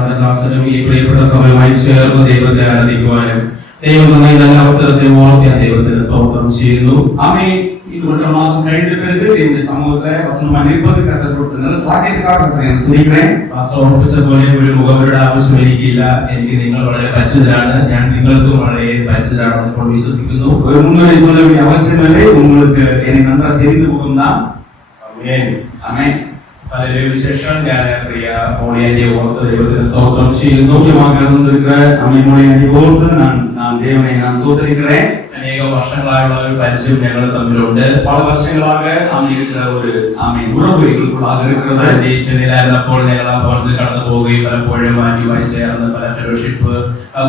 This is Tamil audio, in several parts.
കർത്താവിന്റെ ഈ പ്രിയപ്പെട്ട സമയമായി ചേർന്ന് ദൈവത്തെ ആരാധിക്കുവാനും ദൈവം നന്നായി നല്ല അവസരത്തെ ഓർത്തി ഞാൻ ദൈവത്തിന് സ്തോത്രം ചെയ്യുന്നു. ആമേൻ. இந்த ஒன்றரை மாதம் கழிந்த பிறகு தேவனுடைய சமூகத்துல வசனமா நிற்பது கர்த்தர் கொடுத்த நல்ல சாக்கியத்துக்காக நான் துதிக்கிறேன். പാസ്റ്റർ ഓർപ്പിച്ച പോലെ ഒരു മുഖവരുടെ ആവശ്യം എനിക്കില്ല. എനിക്ക് നിങ്ങൾ വളരെ പരിചിതരാണ്, ഞാൻ നിങ്ങൾക്കും വളരെ പരിചിതരാണെന്ന് ഇപ്പോൾ വിശ്വസിക്കുന്നു. ஒரு முன்னுரை சொல்ல வேண்டிய அவசியம் இல்லை, உங்களுக்கு என்னை நன்றாக தெரிந்த முகம்தான். ആമേൻ. ஆமென். ഹല്ലേലൂയ. വിശേഷം ഞാൻ പ്രിയ മോളിയെ ഓർത്ത് ദൈവത്തിന് സ്തോത്രം ചെയ്യുന്നു. முக்கியமாக இருந்திருக்கிற நம்மை மொழியை ஓர்த்து நான் தேவனை ஸ்தோத்திரிக்கிறேன். അനേക വർഷങ്ങളായുള്ള ഒരു പരിചയം ഞങ്ങൾ തമ്മിലുണ്ട്. പല വർഷങ്ങളാக നാം இருக்கிற ഒരു ആമേൻ ഉറവ് എங்களுக்குள்ளாக இருக்கிறது. ചെന്നൈയിലായിരുന്നപ്പോൾ ഞങ്ങൾ ആ ഭവനത്തിൽ കടന്നു പോവുകയും പലപ്പോഴും ആന്റിയുമായി ചേർന്ന് പല ഫെലോഷിപ്പ്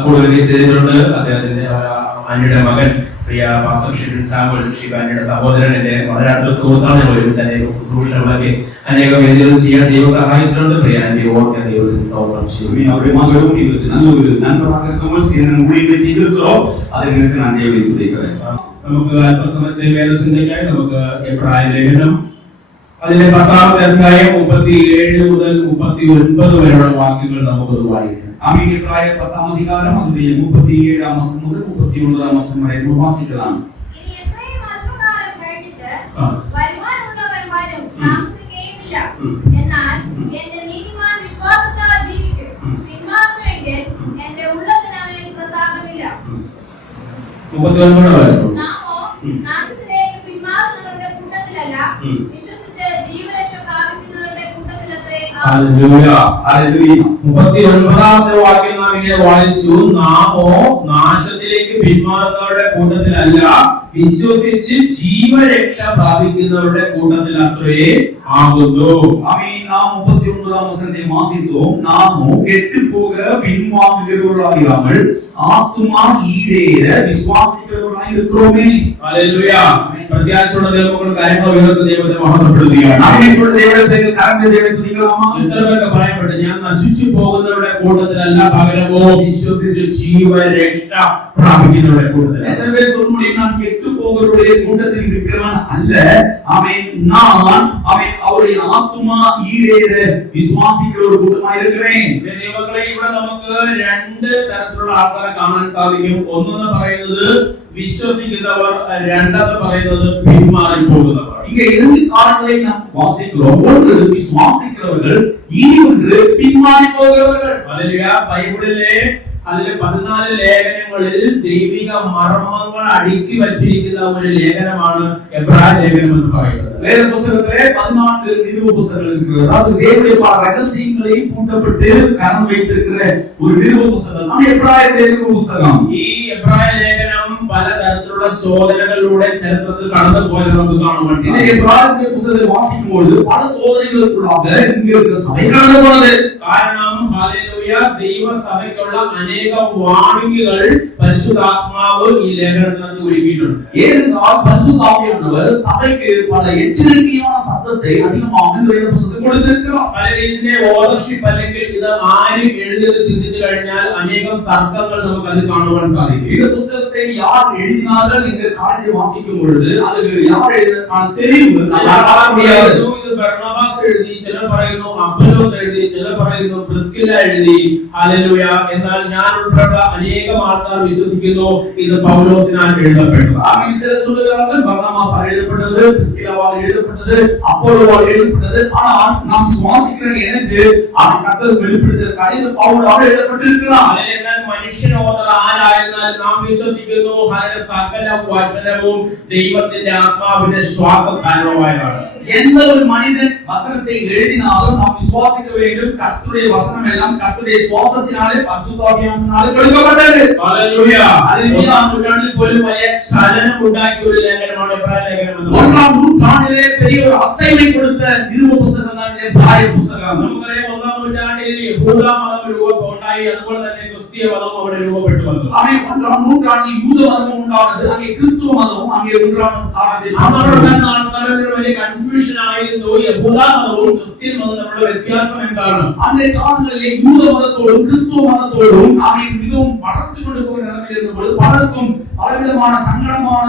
കൂടുകയും ചെയ്തിട്ടുണ്ട്. അദ്ദേഹത്തിന്റെ ആന്റിയുടെ മകൻ പ്രിയ പാസ്റ്റർ ഷിബിൻ സാമുവൽ ഷിബാനിയുടെ സഹോദരൻ എന്റെ വളരെ അടുത്ത സുഹൃത്താണ്. ഞങ്ങൾ ഒരുമിച്ച് അനേക ശുശ്രൂഷകളൊക്കെ അനേക വേദികളും ചെയ്യാൻ ദൈവം സഹായിച്ചിട്ടുണ്ട്. പ്രിയ ആന്റി ഓർക്കാൻ ദൈവത്തിന് സ്തോത്രം ചെയ്യും. அவருடைய மகளும் எங்களுக்கு நல்ல ஒரு நண்பராக இருக்கும்போது சில ஊழியங்களை செய்திருக்கிறோம். அதை நினைத்து நான் தேவனை துதிக்கிறேன். നമുക്ക് അല്പസമയത്തെ വേദചിന്തയ്ക്കായി നമുക്ക് എബ്രായ ലേഖനം അതിലെ 10-ാമത്തെ അധ്യായം 37 മുതൽ 39 വരെയുള്ള വാക്യങ്ങൾ നമുക്ക് വായിക്കാം. ஆமீன். எபிரேய 10-ாம் அதிகாரம் அதுடைய 37ஆம் வசனம் முதல் 39ஆம் வசனம் வரை நாம் வாசிக்கலாம். ഇനി എത്രയും അല്പകാലം കഴിഞ്ഞിട്ട് വരുവാനുള്ളവൻ വരും, താമസിക്കുകയുമില്ല. എന്നാൽ എന്റെ നീതിമാൻ വിശ്വാസത്താൽ ജീവിക്കും. പിന്മാറുമെങ്കിൽ എന്റെ ഉള്ളത്തിന് അവനിൽ പ്രസാദമില്ല. 39 വായിച്ചു. നാമോ നാശത്തിലേക്ക് പിന്മാറുന്നവരുടെ കൂട്ടത്തിലല്ല, വിശ്വസിച്ച് ജീവരക്ഷ പ്രാപിക്കുന്നവരുടെ കൂട്ടത്തിലത്രേ. ഹല്ലേലൂയ. ഹല്ലേലൂയ. 39ാമത്തെ വാക്യം നാം ഇങ്ങനെ വായിച്ചു. നാമോ നാശത്തിലേക്ക് പിന്മാറുന്നവരുടെ കൂട്ടത്തിലല്ല, വിശ്വസിച്ച് ജീവരക്ഷ പ്രാപിക്കുന്നവരുടെ കൂട്ടത്തിൽ അത്രേ ആകുന്നു. ஆமீன். நாம் 39ஆம் வசனத்தை வாசித்தோம். நாமோ கெட்டு போக பின்வாங்குகிறவர்களாக இராமல் ആത്മാ ഈടേര വിശ്വാസികളായി இருக்கிறோமே. ഹല്ലേലൂയ. പ്രത്യാശയുള്ള ദൈവമക്കൾ കാര്യങ്ങൾ ഉയർത്തി ദൈവത്തെ മഹത്വപ്പെടുത്തുകയാണ്. ആമേൻ. ദൈവത്തെ കരങ്ങൾ ദൈവത്തെ തുതിക്കാമോ? എത്രപേർക്ക് പറയപ്പെട്ടു, ഞാൻ നശിച്ചു പോകുന്നവരുടെ കൂട്ടത്തിലല്ല, പകരമോ വിശ്വസിച്ച് ജീവരക്ഷ പ്രാപിക്കുന്നവരുടെ കൂട്ടത്തിൽ. എത്ര പേർ சொல்ல முடியும், நான் கெட்டு போகிறவருடைய கூட்டத்தில் இருக்கிறவன் அல்ல, ஆமென், நான் ஆமென் அவருடைய ஆத்மா ஈடேற വിശ്വാസികളുടെ ഒരു കൂട്ടമായി இருக்கிறேன். ദൈവമക്കളെ, ഇവിടെ നമുക്ക് രണ്ട് തരത്തിലുള്ള ആൾക്കാരെ കാണാൻ സാധിക്കും. ഒന്നെന്ന് പറയുന്നത് വിശ്വസിക്കുന്നവർ, രണ്ടാമത് പറയുന്നത് പിന്മാറി പോകുന്നവർ. இங்க இரண்டு காரணங்களை நாம் வாசிக்கிறோம். ஒன்று விசுவாசிக்கிறவர்கள், இனி ஒன்று பின்மாறி போகிறவர்கள். ഹല്ലേലൂയ. ബൈബിളിലെ അതിലെ 14 ലേഖനങ്ങളിൽ ദൈവിക മർമ്മങ്ങൾ അടുക്കി വച്ചിരിക്കുന്ന ഒരു ലേഖനമാണ് എബ്രായ ലേഖനം എന്ന് പറയുന്നത്. வேத புத்தகத்திலே 14 நிருப புத்தகங்கள் இருக்கிறது. அதாவது தேவனுடைய பல ரகசியங்களை பூட்டப்பட்டு கரம் வைத்திருக்கிற ஒரு நிருப புத்தகம் தான் எபிரேய நிருப புத்தகம். ഈ എബ്രായ ലേഖനം പലതരത്തിലുള്ള ശോധനകളിലൂടെ ചരിത്രത്തിൽ കടന്നു പോയത് നമുക്ക് കാണുവാൻ സാധിക്കും. இந்த எபிரேய புத்தகத்தை வாசிக்கும்போது பல சோதனைகளுக்குள்ளாக இங்க இருக்கிற சபை கடந்து போனது. കാരണം ഹല്ലേലൂയ, ദൈവസഭയ്ക്കുള്ള അനേക വാണിംഗുകൾ പരിശുദ്ധാത്മാവ് ഈ ലേഖനത്തിനകത്ത് ഒരുക്കിയിട്ടുണ്ട്. ஏனென்றால் பரிசுத்த ஆவியானவர் சபைக்கு பல எச்சரிக்கையான சத்தத்தை அதிகமாக இந்த வேத புத்தகத்தில் கொடுத்திருக்கிறார். ഇതിന്റെ ഓതർഷിപ്പ് അല്ലെങ്കിൽ ഇത് ആരും എഴുതിയത് ചിന്തിച്ചു കഴിഞ്ഞാൽ അനേകം തർക്കങ്ങൾ നമുക്ക് അത് കാണുവാൻ സാധിക്കും. இந்த புத்தகத்தை யார் எழுதினார்கள் என்ற காரியத்தை வாசிக்கும் பொழுது அது யார் எழுதினால தெரிவு பார்க்க முடியாது. ഇത് ബർണബാസ് എഴുതി, ചിലർ പറയുന്നു അപ്പൊല്ലോസ് എഴുതി, ചിലർ പറയുന്നു പ്രിസ്കില്ല എഴുതി. ഹല്ലേലൂയ. എന്നാൽ ഞാൻ ഉൾപ്പെടെ അനേകം ആൾക്കാർ വിശ്വസിക്കുന്നു ഇത് പൗലോസിനാൽ എഴുതപ്പെട്ടത്. ஆமென். சிலர் சொல்லுகிறார்கள் பர்னபாஸால் எழுதப்பட்டது, பிரிஸ்கில்லாவால் எழுதப்பட்டது, அப்போலோவால் எழுதப்பட்டது. ஆனால் நாம் விசுவாசிக்கிற எனக்கு அது கர்த்தர் வெளிப்படுத்திய காரியம் பவுலால் எழுதப்பட்டிருக்கலாம். എന്നാൽ മനുഷ്യൻ ഓതർ ആരായിരുന്നാൽ നാം വിശ്വസിക്കുന്നു സകല വചനവും ദൈവത്തിന്റെ ആത്മാവിന്റെ ശ്വാസകാരണമായതാണ്. எந்த ஒரு மனிதன் வசனத்தை எழுதினாலும் நாம் விசுவாசிக்க வேண்டும். கர்த்தருடைய வசனம் எல்லாம் கர்த்தருடைய சுவாசத்தினாலே பரிசுத்த ஆவியானவரால் கொடுக்கப்பட்டது. ഹല്ലേലൂയ. ഒന്നാം നൂറ്റാണ്ടിൽ പോലും വലിയ ചലനം ഉണ്ടാക്കിയ ഒരു ലേഖനമാണ് എബ്രായ ലേഖനം. ஒன்றாம் நூற்றாண்டிலே பெரிய ஒரு அசைவை கொடுத்த நிருப புத்தகம் தான் எபிரேய புத்தகம். നമുക്കറിയാം, ഒന്നാം നൂറ്റാണ്ടിൽ യഹൂദ മതം രൂപമുണ്ടായി, അതുപോലെ തന്നെ ക്രിസ്തീയ മതം അവിടെ രൂപപ്പെട്ടു വന്നു. ஆமென். ஒன்றாம் நூற்றாண்டில் யூத மதமும் உண்டானது, அங்கே கிறிஸ்துவ மதமும் அங்கே ஒன்றான காலத்தில் ആൾക്കാരുടെ വലിയ കൺഫ്യൂഷൻ ആയിരുന്നു, യഹൂദ മതവും ക്രിസ്ത്യൻ മതവും തമ്മിലുള്ള വ്യത്യാസം എന്താണ്. அன்றைய காலங்களிலே யூத மதத்தோடும் கிறிஸ்துவ மதத்தோடும் ஆமென் மிகவும் வளர்ந்து கொண்டு போகிற நிலைமையில் இருந்தபோது பலருக்கும் பலவிதமான சங்கடமான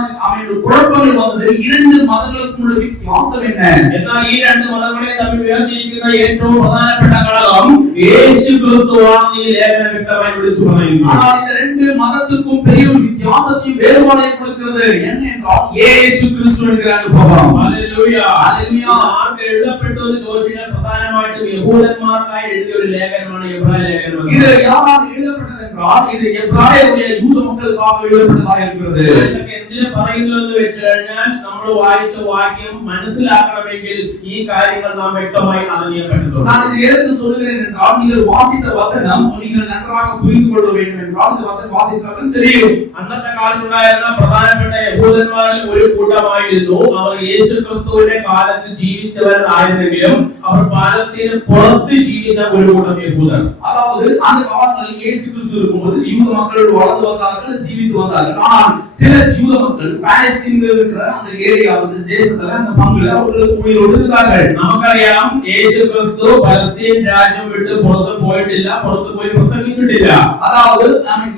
குழப்பங்கள் வந்தது. இரண்டு மதங்களுக்கும் உள்ள வித்தியாசம் என்ன? എന്നാൽ ഈ രണ്ട് മതങ്ങളെ തമ്മിൽ വേർതിരിക്കുന്ന ഏറ്റവും പ്രധാനപ്പെട്ട ഘടകം യേശു ക്രിസ്തുവാണെന്ന് ഈ ലേഖനം വ്യക്തമായി വിളിച്ചു പറയുന്നു. ஆனால் இந்த ரெண்டு மதத்துக்கும் பெரிய ஒரு வித்தியாசத்தையும் வேறுபாடையும் கொடுக்கிறது என்ன என்றால் இயேசு கிறிஸ்து என்கிற அனுபவம். ഹല്ലേലൂയ. ഹല്ലേലൂയ. ആർക്ക് എഴുതപ്പെട്ടു എന്ന് ചോദിച്ചാൽ പ്രധാനമായിട്ടും യഹൂദന്മാർക്കായി എഴുതിയ ഒരു ലേഖനമാണ് എബ്രായ ലേഖനം. இது யாரால் எழுதப்பட்டது என்றால் இது எபிரேயருடைய யூத மக்களுக்காக எழுதப்பட்டதாக இருக்கிறது. ഇതൊക്കെ എന്തിനു പറയുന്നു എന്ന് വെച്ച് കഴിഞ്ഞാൽ നമ്മൾ വായിച്ച വാക്യം മനസ്സിലാക്കണമെങ്കിൽ ഈ കാര്യങ്ങൾ നാം വ്യക്തമായി അറിഞ്ഞേണ്ടതുണ്ട്. நான் இது எதற்கு சொல்கிறேன் என்றால் நீங்கள் வாசித்த வசனம் நீங்கள் நன்றாக புரிந்து கொள்ள வேண்டும் என்றால் இந்த வசனம் வாசித்தால் தெரியும். അന്നത്തെ കാലത്തുണ്ടായിരുന്ന പ്രധാനപ്പെട്ട യഹൂദന്മാരിൽ ഒരു കൂട്ടമായിരുന്നു. അവർ യേശുക്രിസ്തുവിന്റെ കാലത്ത് ജീവിച്ചവരായിരുന്നെങ്കിലും അവർ പാലസ്തീന് പുറത്ത് ജീവിച്ച ഒരു കൂട്ടം യഹൂദർ. அதாவது அந்த காலங்களில் இயேசு கிறிஸ்து இருக்கும்போது யூத மக்கள் வளர்ந்து வந்தார்கள், ஜீவித்து வந்தார்கள். ஆனால் சில யூத மக்கள் பாலஸ்தீனில் இருக்கிற அந்த ஏரியா வந்து தேசத்துல அந்த பங்குல அவர்கள் உயிரோடு இருந்தார்கள். നമുക്കറിയാം യേശുക്രിസ്തു പലസ്തീൻ രാജ്യം വിട്ട് പുറത്ത് പോയിട്ടില്ല, പുറത്ത് പോയി പ്രസംഗിച്ചിട്ടില്ല. அதாவது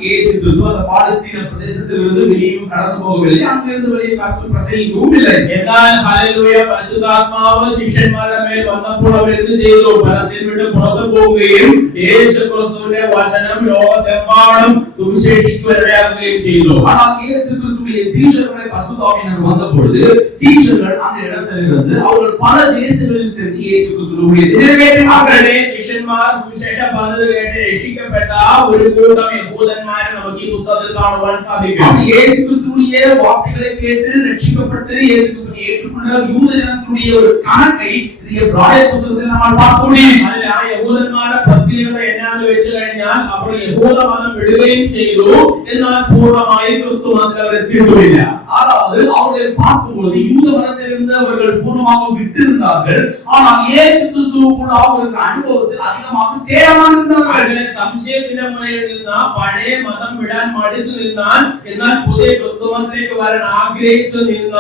இயேசு கிறிஸ்து அந்த பாலஸ்தீன பிரதேசத்திலிருந்து வெளியே கடந்து போகவில்லை, அங்கிருந்து வெளியே கடந்து பிரசங்கிக்கவும் இல்லை. എന്നാൽ ഹല്ലേലൂയ പരിശുദ്ധാത്മാവ് ശിഷ്യന്മാരുടെ മേൽ വന്നപ്പോൾ അവർ എന്ത് ചെയ്തു? പലസ്തീൻ വിട്ട് പുറത്ത് പോവുകയും യേശുക്രിസ്തുവിന്റെ വചനം ലോകത്തെമ്പാടും സുവിശേഷിക്കുവാനിടയാക്കുകയും ചെയ്തു. ஆனால் இயேசு கிறிஸ்துவின் சீஷர்களை பரிசுத்தாவியானவர் வந்தபொழுது சீஷர்கள் அந்த இடத்திலிருந்து அவர்கள் பல தேசங்களில் சென்று இயேசு கிறிஸ்துவின் நிறைவேற்றினார்கள். ശിഷ്യന്മാർ സുവിശേഷം പറഞ്ഞത് കേട്ട് രക്ഷിക്കപ്പെട്ട ഒരു കൂട്ടം യഹൂദന്മാരെ നമുക്ക് ഈ പുസ്തകത്തിൽ കാണുവാൻ സാധിക്കും. இயேசு கிறிஸ்துவின் வார்த்தைகளை கேட்டு ரட்சிக்கப்பட்டு இயேசு கிறிஸ்துவை ஏற்றுக்கொண்ட யூத ஜனத்துடைய ஒரு கணக்கை எபிரேய புத்தகத்தில் நாம் பார்க்க முடியும். അതിൽ ആ യഹൂദന്മാരുടെ പ്രത്യേകത എന്നാന്ന് വെച്ച് കഴിഞ്ഞാൽ അവർ യഹൂദ മതം വിടുകയും ചെയ്തു, എന്നാൽ പൂർണ്ണമായി ക്രിസ്തു മതത്തിൽ അവർ എത്തിയിട്ടുമില്ല. அதாவது அவர்களை பார்க்கும்போது யூத மதத்திலிருந்து அவர்கள் பூர்ணமாக விட்டிருந்தார்கள், ஆனால் இயேசு கிறிஸ்துவுக்குள்ள அவர்களுக்கு அனுபவத்தில் அதிகமாக சேரமாக இருந்தார்கள். അങ്ങനെ സംശയത്തിന്റെ മുന്നിൽ നിന്ന് പഴയ മതം വിടാൻ മടിച്ചു നിന്നാൽ എന്നാൽ പുതിയ ക്രിസ്തുമതത്തിലേക്ക് വരാൻ ആഗ്രഹിച്ചു നിന്ന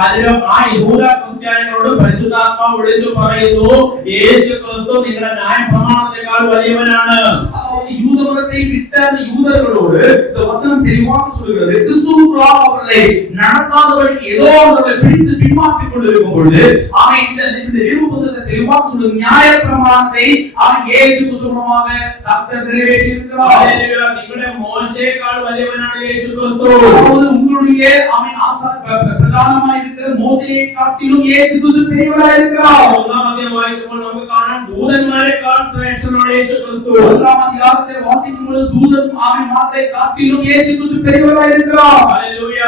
ആ യഹൂദ ക്രിസ്ത്യാനികളോട് പരിശുദ്ധാത്മാവ് വിളിച്ചു പറയുന്നു, യേശു ക്രിസ്തു നിങ്ങളുടെ ന്യായപ്രമാണത്തെക്കാൾ വലിയവനാണ്. அதாவது யூத மதத்தை விட்ட அந்த யூதர்களோடு இந்த வசனம் தெளிவாக சொல்கிறது, கிறிஸ்துவுக்குள்ளாக அவர்களை நடக்காதபடிக்கு ஏதோ அவர்களை பிடித்து பின்மாற்றிக் கொண்டிருக்கும் பொழுது அவன் இந்த நிருபுத்தகத்தை தெளிவாக சொல்லும் நியாயப்பிரமாணத்தை அவன் இயேசு கிறிஸ்துவாக கர்த்தர் நிறைவேற்றி இருக்கிறார். ஹல்லேலூயா. നിങ്ങളുടെ മോശേക്കാൾ വലിയവനാണ് യേശു ക്രിസ്തു. அதாவது உங்களுடைய அவன் பிரதானமாய் இருக்கிற மோசேயை காட்டிலும் இயேசு கிறிஸ்து பெரியவராய் இருக்கிறார். ഒന്നാം അധ്യായം വായിക്കുമ്പോൾ നമുക്ക് കാണാം ദൂതന്മാരെക്കാൾ ശ്രേഷ്ഠനാണ് യേശു ക്രിസ്തു. ஒன்றாம் அதிகாரத்தை வாசிக்கும்போது தூதன் அவன் மாத்தை காட்டிலும் இயேசு கிறிஸ்து பெரியவராய் இருக்கிறார். ഹല്ലേലൂയ.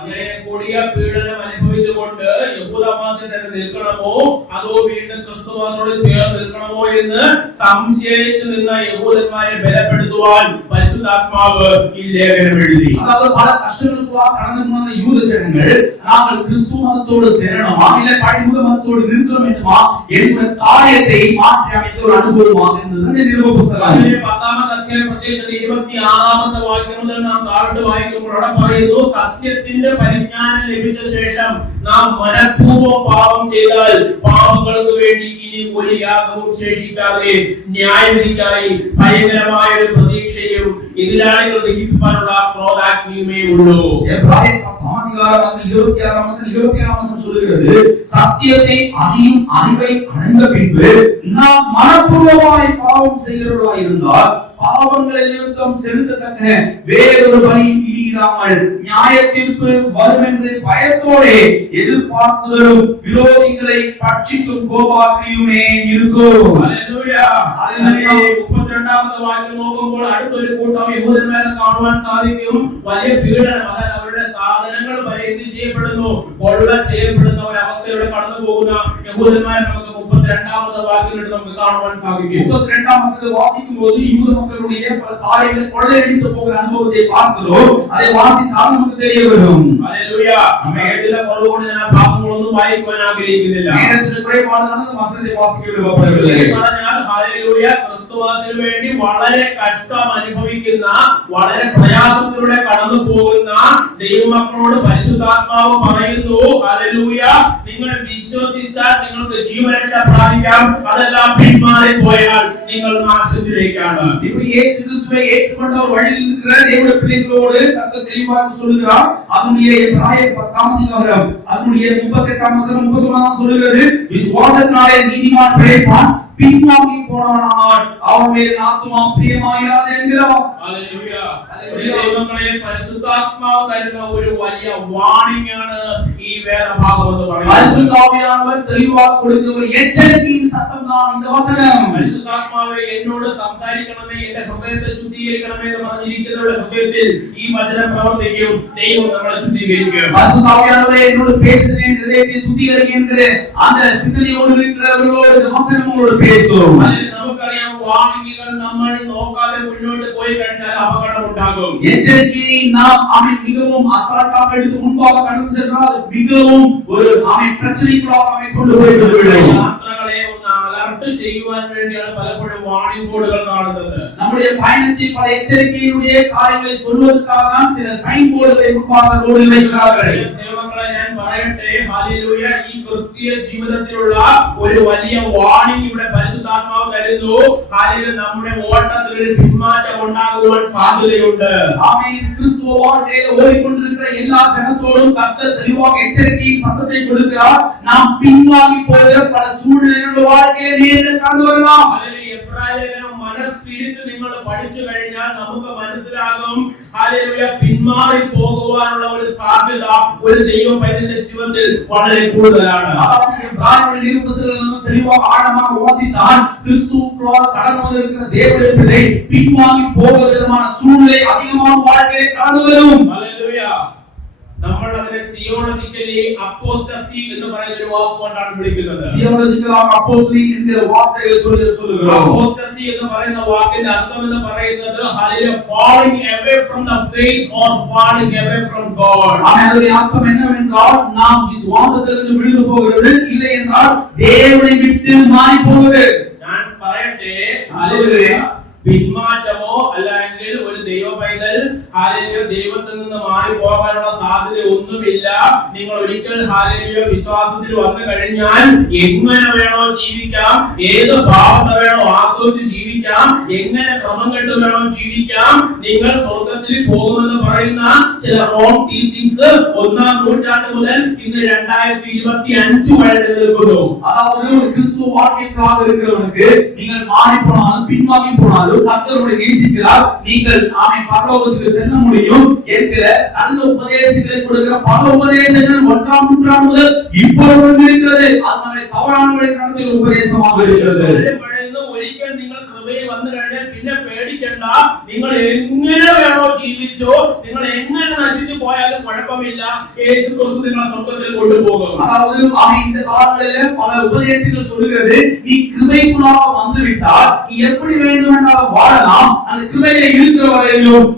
അങ്ങനെ കൊടിയ പീഡനം അനുഭവിച്ചുകൊണ്ട് യഹൂദമതത്തിൽ തന്നെ നിൽക്കണമോ അതോ വീണ്ടും ക്രിസ്തുവിനോട് ചേർന്ന് നിൽക്കണമോ എന്ന് സംശയിച്ചു നിന്ന യഹൂദന്മാരെ ബലപ്പെടുത്തുവാൻ പരിശുദ്ധാത്മാവ് ഈ ലേഖനം എഴുതി. அதாவது பல கஷ்டங்களுக்குள்ளாக கடந்து போன யூத ஜனங்கள் நாங்கள் கிறிஸ்து மதத்தோடு சேரணுமா இல்ல பழைய மதத்தோடு நிற்க வேண்டுமா என்கிற காரியத்தை மாற்றி அமைத்த ஒரு அனுபவமாக இருந்தது இந்த நிருப புத்தகம். അതിലെ 10-ാമത്തെ അധ്യായം പ്രത്യേകിച്ച് 26-ാമത്തെ വാക്യം മുതൽ നാം താഴോട്ട് വായിക്കുമ്പോൾ അവിടെ പറയുന്നു, സത്യത്തിന്റെ പരിജ്ഞാനം ലഭിച്ച ശേഷം നാം മനഃപൂർവ്വം പാപം ചെയ്താൽ പാപങ്ങൾക്ക് വേണ്ടി ഇനി ഒരു യാഗവും ശേഷിക്കാതെ ന്യായവിധിക്കായി ഭയങ്കരമായ ഒരു പ്രതീക്ഷയും എതിരാളികൾ ദഹിപ്പിക്കാനുള്ള ക്രോധാഗ്നിയുമേ ഉള്ളൂ. எபிரேயர் 10-ஆம் அதிகாரம் 26-ஆம் வசனம் சொல்கிறது, சத்தியத்தை அறியும் அறிவை அடைந்த பின்பு நாம் மனப்பூர்வமாய் பாவம் செய்கிறவர்களாய் இருந்தால் பாவங்களை நிமித்தம் செலுத்தத்தக்க வேறொரு பலி இல்லாமல் நியாய தீர்ப்பு வரும் என்று பயத்தோடு எதிர்பார்த்துதலும் விரோதிகளை பட்சிக்கும் கோபாக்கினியுமே இருக்கும். ഹല്ലേലൂയ. ഹല്ലേലൂയ. 32-ാമത്തെ വാക്യം നോക്കുമ്പോൾ അടുത്തൊരു കൂട്ടം യഹൂദന്മാരെ കാണുവാൻ സാധിക്കും. വലിയ പീഡനം, അതായത് അവരുടെ സാധനങ്ങൾ വരെ എന്ത് ചെയ്യപ്പെടുന്നു, കൊള്ള ചെയ്യപ്പെടുന്ന ഒരു അവസ്ഥയിലൂടെ കടന്നു പോകുന്ന യഹൂദന്മാരെ നമുക്ക് 32-ാമത്തെ വാക്യത്തിൽ നമുക്ക് കാണുവാൻ സാധിക്കും. 32-ஆம் வசனத்தை வாசிக்கும்போது யூத மக்களுடைய பல காரியங்கள் கொள்ளையடித்து போகிற அனுபவத்தை பார்க்கிறோம். அதை வாசித்தால் நமக்கு தெரிய வரும். ഹല്ലേലൂയ. സമയത്തിന്റെ കുറവുകൊണ്ട് ഞാൻ ആ ഭാഗങ്ങളൊന്നും വായിക്കുവാൻ ആഗ്രഹിക്കുന്നില്ല. நேரத்தின் குறைபாடுதான் அந்த வசனத்தை வாசிக்க விரும்பப்படவில்லை. പറഞ്ഞാൽ ഹല്ലേലൂയ, ക്രിസ്തുവിന് വേണ്ടി വളരെ കഷ്ടം അനുഭവിക്കുന്ന, വളരെ പ്രയാസത്തിലൂടെ കടന്നു പോകുന്ന ദൈവമക്കളോട് പരിശുദ്ധാത്മാവ് പറയുന്നു, ഹല്ലേലൂയ, നിങ്ങൾ വിശ്വസിച്ചാൽ നിങ്ങൾക്ക് ജീവരക്ഷ പ്രാപിക്കാം, അതെല്ലാം പിന്മാറി പോയാൽ നിങ്ങൾ നാശത്തിലേക്കാണ്. இப்போ இயேசு கிறிஸ்து கிறிஸ்துவை ஏற்றுக்கொண்ட ஒரு வழியில் இருக்கிற தேவனுடைய பிள்ளைகளோடு கர்த்தர் தெளிவாக சொல்கிறார். அதனுடைய எபிரேயர் 10ஆம் அதிகாரம் அதனுடைய 38ஆம் வசனம் 39ஆம் சொல்கிறது, விசுவாசத்தினாலே நீதிமான் பிழைப்பான், பின்வாங்கி போனவனானால் அவன் மேல் ஆத்துமா பிரியமாயிராது என்கிறார். ഹല്ലേലൂയ. ദൈവങ്ങളെ പരിശുദ്ധാത്മാവ് തരുന്ന ഒരു വലിയ വാണിംഗ് ആണ് ഈ വേദഭാഗം എന്ന് പറയുന്നത്. പരിശുദ്ധാത്മാവ് തെളിവായി കൊടുക്കുന്ന ഒരു എച്ചരിക്കയുടെ ശബ്ദമാണ് இந்த വചനം. പരിശുദ്ധാത്മാവേ എന്നോട് സംസാരിക്കണമേ, എന്റെ ഹൃദയത്തെ ശുദ്ധീകരിക്കണമേ എന്ന് പറഞ്ഞിരിക്കുന്നവരുടെ ഹൃദയത്തിൽ ഈ വചനം പ്രവർത്തിക്കും. ദൈവം നമ്മളെ ശുദ്ധീകരിക്കും. പരിശുദ്ധാത്മാവേ എന്നോട് பேசுங்க, ഹൃദയത്തെ ശുദ്ധീകരിക്കുക എன்ற அந்த சிந்தனையோடு இருக்கிறவர்களோடு இந்த வசனம் உங்களோடு பேசும். നമുക്കറിയാം, വാണിംഗുകൾ നമ്മൾ നോക്കാതെ മുന്നോട്ട് പോയി കഴിഞ്ഞാൽ അപകടം ഉണ്ടാകും. எச்சரிக்கையை நாம் மிகவும் அசால்ட்டாக எடுத்து முன்பாக கடந்து சென்றால் மிகவும் ஒரு பிரச்சனைக்குள்ளாக கொண்டு போய் விடுவிடும். യാത്രകളെ ഒന്ന് അലർട്ട് ചെയ്യുവാൻ വേണ്ടിയാണ് പലപ്പോഴും വാണിംഗ് ബോർഡുകൾ കാണുന്നത്. நம்முடைய பயணத்தில் பல எச்சரிக்கையுடைய காரியங்களை சொல்வதற்காக தான் சில சைன் போர்டுகளை முன்பாக ரோடில் வைக்கிறார்கள். ദൈവങ്ങളെ ഞാൻ പറയട്ടെ, ഹല്ലേലൂയ, ഈ ക്രിസ്തീയ ജീവിതത്തിലുള്ള ഒരു വലിയ വാണിംഗ് ഇവിടെ പരിശുദ്ധാത്മാവ് തരുന്നു. ഹല്ലേലൂയ, നമ്മുടെ ഓട്ടത്തിൽ ഒരു പിന്മാറ്റം ഉണ്ടാകുവാൻ സാധ്യതയുണ്ട്. ஆமென். கிறிஸ்துவ வாழ்க்கையில ஓடிக்கொண்டிருக்கிற எல்லா ஜனத்தோடும் கர்த்தர் தெளிவாக எச்சரிக்கையின் சத்தத்தை கொடுக்கிறார். நாம் பின்வாங்கி போகிற பல சூழ்நிலைகளுடைய வாழ்க்கையில நேரில் கடந்து வரலாம். ഹല്ലേലൂയ, എബ്രായലേഖനം മനസ്സിരുത്തി നിങ്ങൾ പഠിച്ചു കഴിഞ്ഞാൽ നമുക്ക് മനസ്സിലാകും, ഹല്ലേലൂയ, പിന്മാറി പോകുവാനുള്ള ഒരു സാധ്യത ഒരു ദൈവ പൈതലിന്റെ ജീവിതത്തിൽ വളരെ കൂടുതലാണ്. அதாவது எபிரேயர் நிருபத்தில் நம்ம தெளிவாக ஆழமாக வாசித்தால் கிறிஸ்துவுக்குள்ளாக கடந்து வந்திருக்கிற தேவனுடைய பிள்ளை பின்வாங்கி போகிற விதமான சூழ்நிலை அதிகமான வாழ்க்கையை கடந்து வரும். ഹല്ലേലൂയ. നമ്മൾ അതിനെ തിയോളജിക്കലി അപ്പോസ്റ്റസി എന്ന് പറയുന്ന ഒരു വാക്ക് കൊണ്ടാണ് വിളിക്കുന്നത്. തിയോളജിക്കലാக അപ്പോസ്റ്റലി എന്ന വാക്കുകൾ சொல்லுகிறோம். അപ്പോസ്റ്റസി എന്ന് പറയുന്ന വാക്കിന്റെ അർത്ഥം എന്ന് പറയുന്നത് hallelujah, falling away from the faith or falling away from God. அதனுடைய அர்த்தம் என்னவென்றால் நாம் விசுவாசத்திலிருந்து விழுந்து போகிறது, இல்லை என்றால் தேவனை விட்டு மாறி போவது. ഞാൻ പറയട്ടെ, ഹല്ലേലൂയ, പിന്മാറ്റമോ അല്ലെങ്കിൽ ഒരു ദൈവ പൈതൽ ഹല്ലേലൂയ ദൈവത്തിൽ നിന്ന് മാറി പോകാനുള്ള സാധ്യത ഒന്നുമില്ല. നിങ്ങൾ ഒരിക്കൽ ഹല്ലേലൂയ വിശ്വാസത്തിൽ വന്നു കഴിഞ്ഞാൽ എങ്ങനെ വേണോ ജീവിക്കാം, ഏത് പാപത്തെ വേണോ ആസ്വദിച്ച് ജീവിക്കാം, എങ്ങനെ ക്രമം കെട്ട് വേണോ ജീവിക്കാം. നിങ്ങൾ സ്വർഗത്തിൽ പോകുമെന്ന് പറയുന്ന ചില റോങ് ടീച്ചിങ്സ് 1ആം നൂറ്റാണ്ട് മുതൽ ഇന്ന് 2025 വരെ നിൽക്കുന്നു. அதாவது ஒரு கிறிஸ்துவ வாழ்க்கைக்குள்ளாக இருக்கிறவனுக்கு நீங்கள் மாறி போனாலும் பின்வாங்கி போனாலும் கர்த்தரை நேசிக்கிறார், நீங்கள் பரலோகத்துக்கு செல்ல முடியும் என்கிற நல்ல உபதேசங்களை கொடுக்கிற பல உபதேசங்கள் 1ஆம் நூற்றாண்டு முதல் இப்பொழுது இருக்கிறது. அது தவறான வழி நடத்துகிற உபதேசமாக இருக்கிறது. ഒരിക്കൽ നിങ്ങൾ കൃപയിൽ വന്നു കഴിഞ്ഞാൽ പിന്നെ പേടിക്കണ്ട. നിങ്ങൾ എങ്ങനെ വേണോ ജീവിച്ചോ, നിങ്ങൾ എങ്ങനെ നശിച്ചു പോയാലും കുഴപ്പമില്ല, യേശു ക്രിസ്തു നിങ്ങളെ സ്വർഗ്ഗത്തിൽ കൊണ്ടുപോകും. அதாவது இந்த காலங்களிலே பல உபதேசங்கள் சொல்கிறது, நீ கிருபைக்குள்ளாக வந்து விட்டால் நீ எப்படி வேண்டுமென்றாலும் வாழலாம், அந்த கிருபையில இருக்கிற வரையிலும்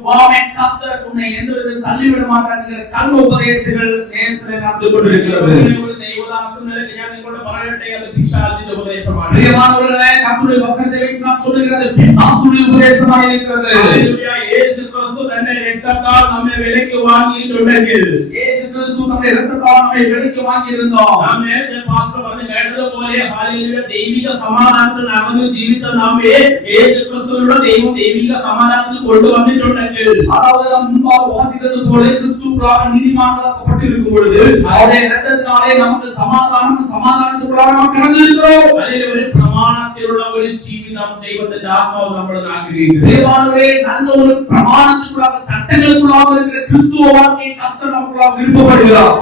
கர்த்தர் உன்னை எந்த விதத்திலும் தள்ளிவிட மாட்டார் என்கிற கள்ள உபதேசங்கள் நேரத்திலே நடந்து கொண்டிருக்கிறது. ഒരു ദൈവദാസൻ നിലയ്ക്ക് ഞാൻ നിങ്ങളോട് പറയട്ടെ, അത് പിശാചിന്റെ ഉപദേശമാണ്. பிரியமானவர்களே, கர்த்தருடைய வசனத்தை வைத்து நான் சொல்லுகிறது பிசாசுடைய உபதேசமாக இருக்கிறது. ഹല്ലേലൂയ, യേശു ക്രിസ്തു തന്റെ രക്തത്താൽ നമ്മെ വിലയ്ക്ക് വാങ്ങിയിട്ടുണ്ടെങ്കിൽ, യേശു ക്രിസ്തു നമ്മുടെ രക്തത്താൽ നമ്മെ വിലയ്ക്ക് വാങ്ങിയിരുന്നോ, നാം നേരത്തെ പാസ്റ്റർ പറഞ്ഞു കേട്ടതുപോലെ ഹല്ലേലൂയ, ദൈവിക സമാധാനത്തിൽ നടന്നു ജീവിച്ച നമ്മെ യേശു ക്രിസ്തുവിലൂടെ ദൈവം ദൈവിക സമാധാനത്തിൽ കൊണ്ടുവന്നിട്ടുണ്ടെങ്കിൽ, அதாவது நாம் முன்பாக வாசித்தது போல கிறிஸ்துவுக்குள்ளாக நீதிமான்களாக்கப்பட்டிருக்கும் பொழுது அவருடைய இரத்தத்தினாலே நமக்கு சமாதானத்துக்குள்ளாக நாம் கடந்து இருக்கிறோம். അതിൽ ഒരു പ്രമാണത്തിലുള്ള ഒരു ജീവിതം ദൈവത്തിന്റെ ആത്മാവ് നമ്മൾ ആഗ്രഹിക്കുന്നു. தேவனே நல்ல ஒரு பிரமாணத்துக்குள்ளாக சட்டங்களுக்குள்ளாக இருக்கிற கிறிஸ்துவ வாழ்க்கையை கர்த்தர் நமக்குள்ளாக விருப்பப்படுகிறார்.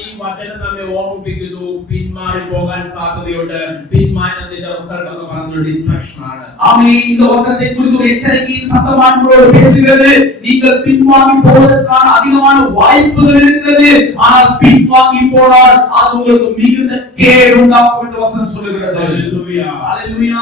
ഈ വചനം നമ്മെ ഓർമ്മിപ്പിക്കുന്നു, പിന്മാറി പോകാൻ സാധ്യതയുണ്ട്. പിന്മാറ്റത്തിന്റെ റിസൾട്ട് എന്ന് പറഞ്ഞൊരു ഡിസ്ട്രക്ഷൻ ആണ്. ஆமென். இந்த வசனத்தை குறித்து ஒரு எச்சரிக்கையின் சத்தமாக நம்மோடு பேசுகிறது. நீங்கள் பின்வாங்கி போவதற்கான அதிகமான வாய்ப்புகள் இருக்கிறது, ஆனால் பின்வாங்கி போனால் அது உங்களுக்கு மிகுந்த கேடு உண்டாக்கும் என்று வசனம் சொல்லுகிறது. ഹല്ലേലൂയ. ഹല്ലേലൂയ.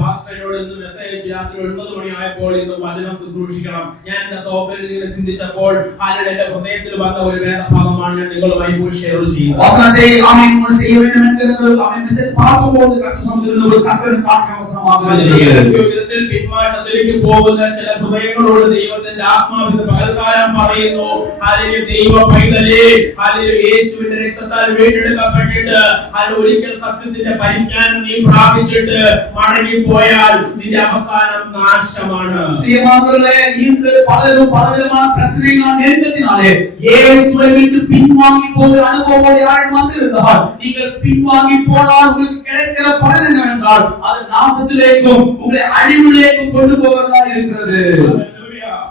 പാസ്റ്ററിനോട് ഇന്ന് മെസ്സേജ് രാത്രി 9 മണിയായപ്പോൾ ഇന്ന് വചനം ശുശ്രൂഷിക്കണം. ഞാൻ എന്റെ സോഫയിൽ ഇങ്ങനെ ചിന്തിച്ചപ്പോൾ ആരുടെ എന്റെ ഹൃദയത്തിൽ വന്ന ഒരു വേദഭാഗമാണ് ഞാൻ നിങ്ങളുമായി ഷെയർ ചെയ്യുന്നത്. வசனத்தை ஆமென் செய்ய வேண்டும் என்கிறது அவன் மெசேஜ் பார்க்கும்போது கர்த்தர் சொல்லுகிற ஒரு கர்த்தரின் காட்டின வசனமாக இருக்கிறது. പിന്മാറ്റത്തിലേക്ക് പോകുന്ന ചില ഹൃദയങ്ങളോട് ദൈവത്തിന്റെ ആത്മാവിന്റെ പകൽക്കാലം പറയുന്നു, ഹല്ലേലൂയ, ദൈവ പൈതലേ, ഹല്ലേലൂയ, യേശുവിന്റെ രക്തത്താൽ വീണ്ടെടുക്കപ്പെട്ടിട്ട് ഒരിക്കൽ സത്യത്തിന്റെ പരിജ്ഞാനം നീ പ്രാപിച്ചിട്ട് മടങ്ങിപ്പോയാൽ നിന്റെ അവസാനം നാശമാണ്. പ്രിയമാനവர்களே, இன்று பலரும் பலவிதமான பிரச்சனைகளால் நெருக்கத்தினாலே இயேசுவை விட்டு பின்வாங்கி போகிற அனுபவம் யாரும் வந்திருந்தால் நீங்கள் பின்வாங்கி போனால் உங்களுக்கு கிடைக்கிற பலன் என்னவென்றால் அது நாசத்திலேக்கும் உங்களை அழிவிலேக்கும் கொண்டு போகிறதா இருக்கிறது.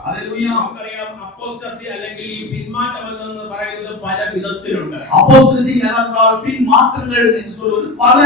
ഹല്ലേലൂയ. നമുക്കറിയാം, അപ്പോസ്റ്റസി അല്ലെങ്കിൽ ഈ പിന്മാറ്റം എന്ന് പറയുന്നത് പല വിധത്തിലുണ്ട്. അപ്പോസ്റ്റസി എന്നാൽ പിന്മാറ്റങ്ങൾ എന്ന് சொல்வது പല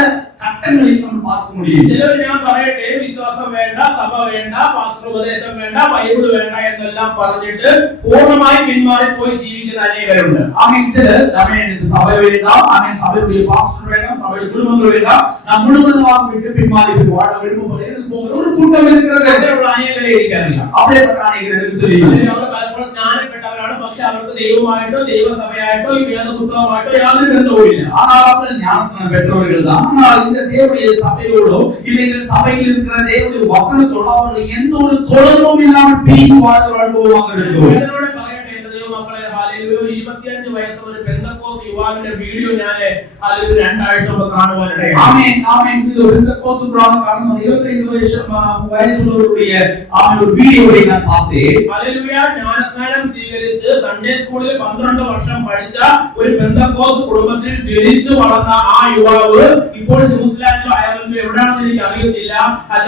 ഘട്ടങ്ങളിൽ നമ്മൾ பார்க்க முடியும். ചിലർ ഞാൻ പറയട്ടെ, വിശ്വാസം വേണ്ട, സഭ വേണ്ട, പാസ്റ്റർ ഉപദേശം വേണ്ട, ബൈബിൾ വേണ്ട എന്നെല്ലാം പറഞ്ഞിട്ട് പൂർണ്ണമായി പിന്മാറി പോയി ജീവിക്കുന്ന അനേകരുണ്ട്. ആമേൻ. ചിലർ എനിക്ക് സഭ വേண்டாം, ആമേൻ, സഭയുടെ പാസ്റ്റർ വേண்டாം, സഭയുടെ കുടുംബങ്ങൾ വേண்டாം, நான் முழுவதுமாக விட்டு பின்மாறி போய் வாழ விரும்புகிறேன் போகிற ஒரு கூட்டம் இருக்கிறது. അങ്ങനെയുള്ള അനേകരെ എനിക്കറിയാം. அப்படிப்பட்ட അനേകരെ എനിക്ക് தெரியும். അവർ പലപ്പോഴും സ്നാനപ്പെട്ടവരാണ്, പക്ഷെ അവർക്ക് ദൈവമായിട്ടോ ദൈവസഭയായിട്ടോ ഈ വേദപുസ്തകമായിട്ടോ യാതൊരു ബന്ധവുമില്ല. ஆனால் அவர்கள் ஞானஸ்நானம் பெற்றவர்கள் தான். ஆனால் இந்த தேவனுடைய சபையோடோ இல்லை சபையில் இருக்கிற தேவனுடைய வசனத்தோடோ அவர்கள் எந்த ஒரு தொடர்பும் இல்லாமல் பிரிந்து வாழ்கிற அனுபவமாக இருக்கும். இதனோட പറയട്ടെ, എന്റെ ദൈവമക്കളെ, ഹല്ലേലൂയ, ഒരു 25 വയസ്സുള്ള ഒരു പെന്തക്കോസ് യുവാവിന്റെ വീഡിയോ ഞാൻ ഹല്ലേലൂയ 2 ആഴ്ച മുമ്പ് കാണുവാനിടയായി. ஆமென், ஆமென். இது ஒரு பெந்தக்கோஸ்துக்குள்ளாக கடந்த 25 വയസ്സുള്ളവരുடைய ஆமென் ഒരു വീഡിയോவை ഞാൻ பார்த்தேன். ഹല്ലേലൂയ. ജ്ഞാനസ്നാനം സ്വീകരിച്ച് സൺഡേ സ്കൂളിൽ 12 വർഷം പഠിച്ച ഒരു പെന്തക്കോസ് കുടുംബത്തിൽ ജനിച്ചു വളർന്ന ആ യുവാവ് ഇപ്പോൾ ന്യൂസിലാൻഡിലോ അയർലൻഡിലോ എവിടെയാണെന്ന് എനിക്ക് അറിയത്തില്ല,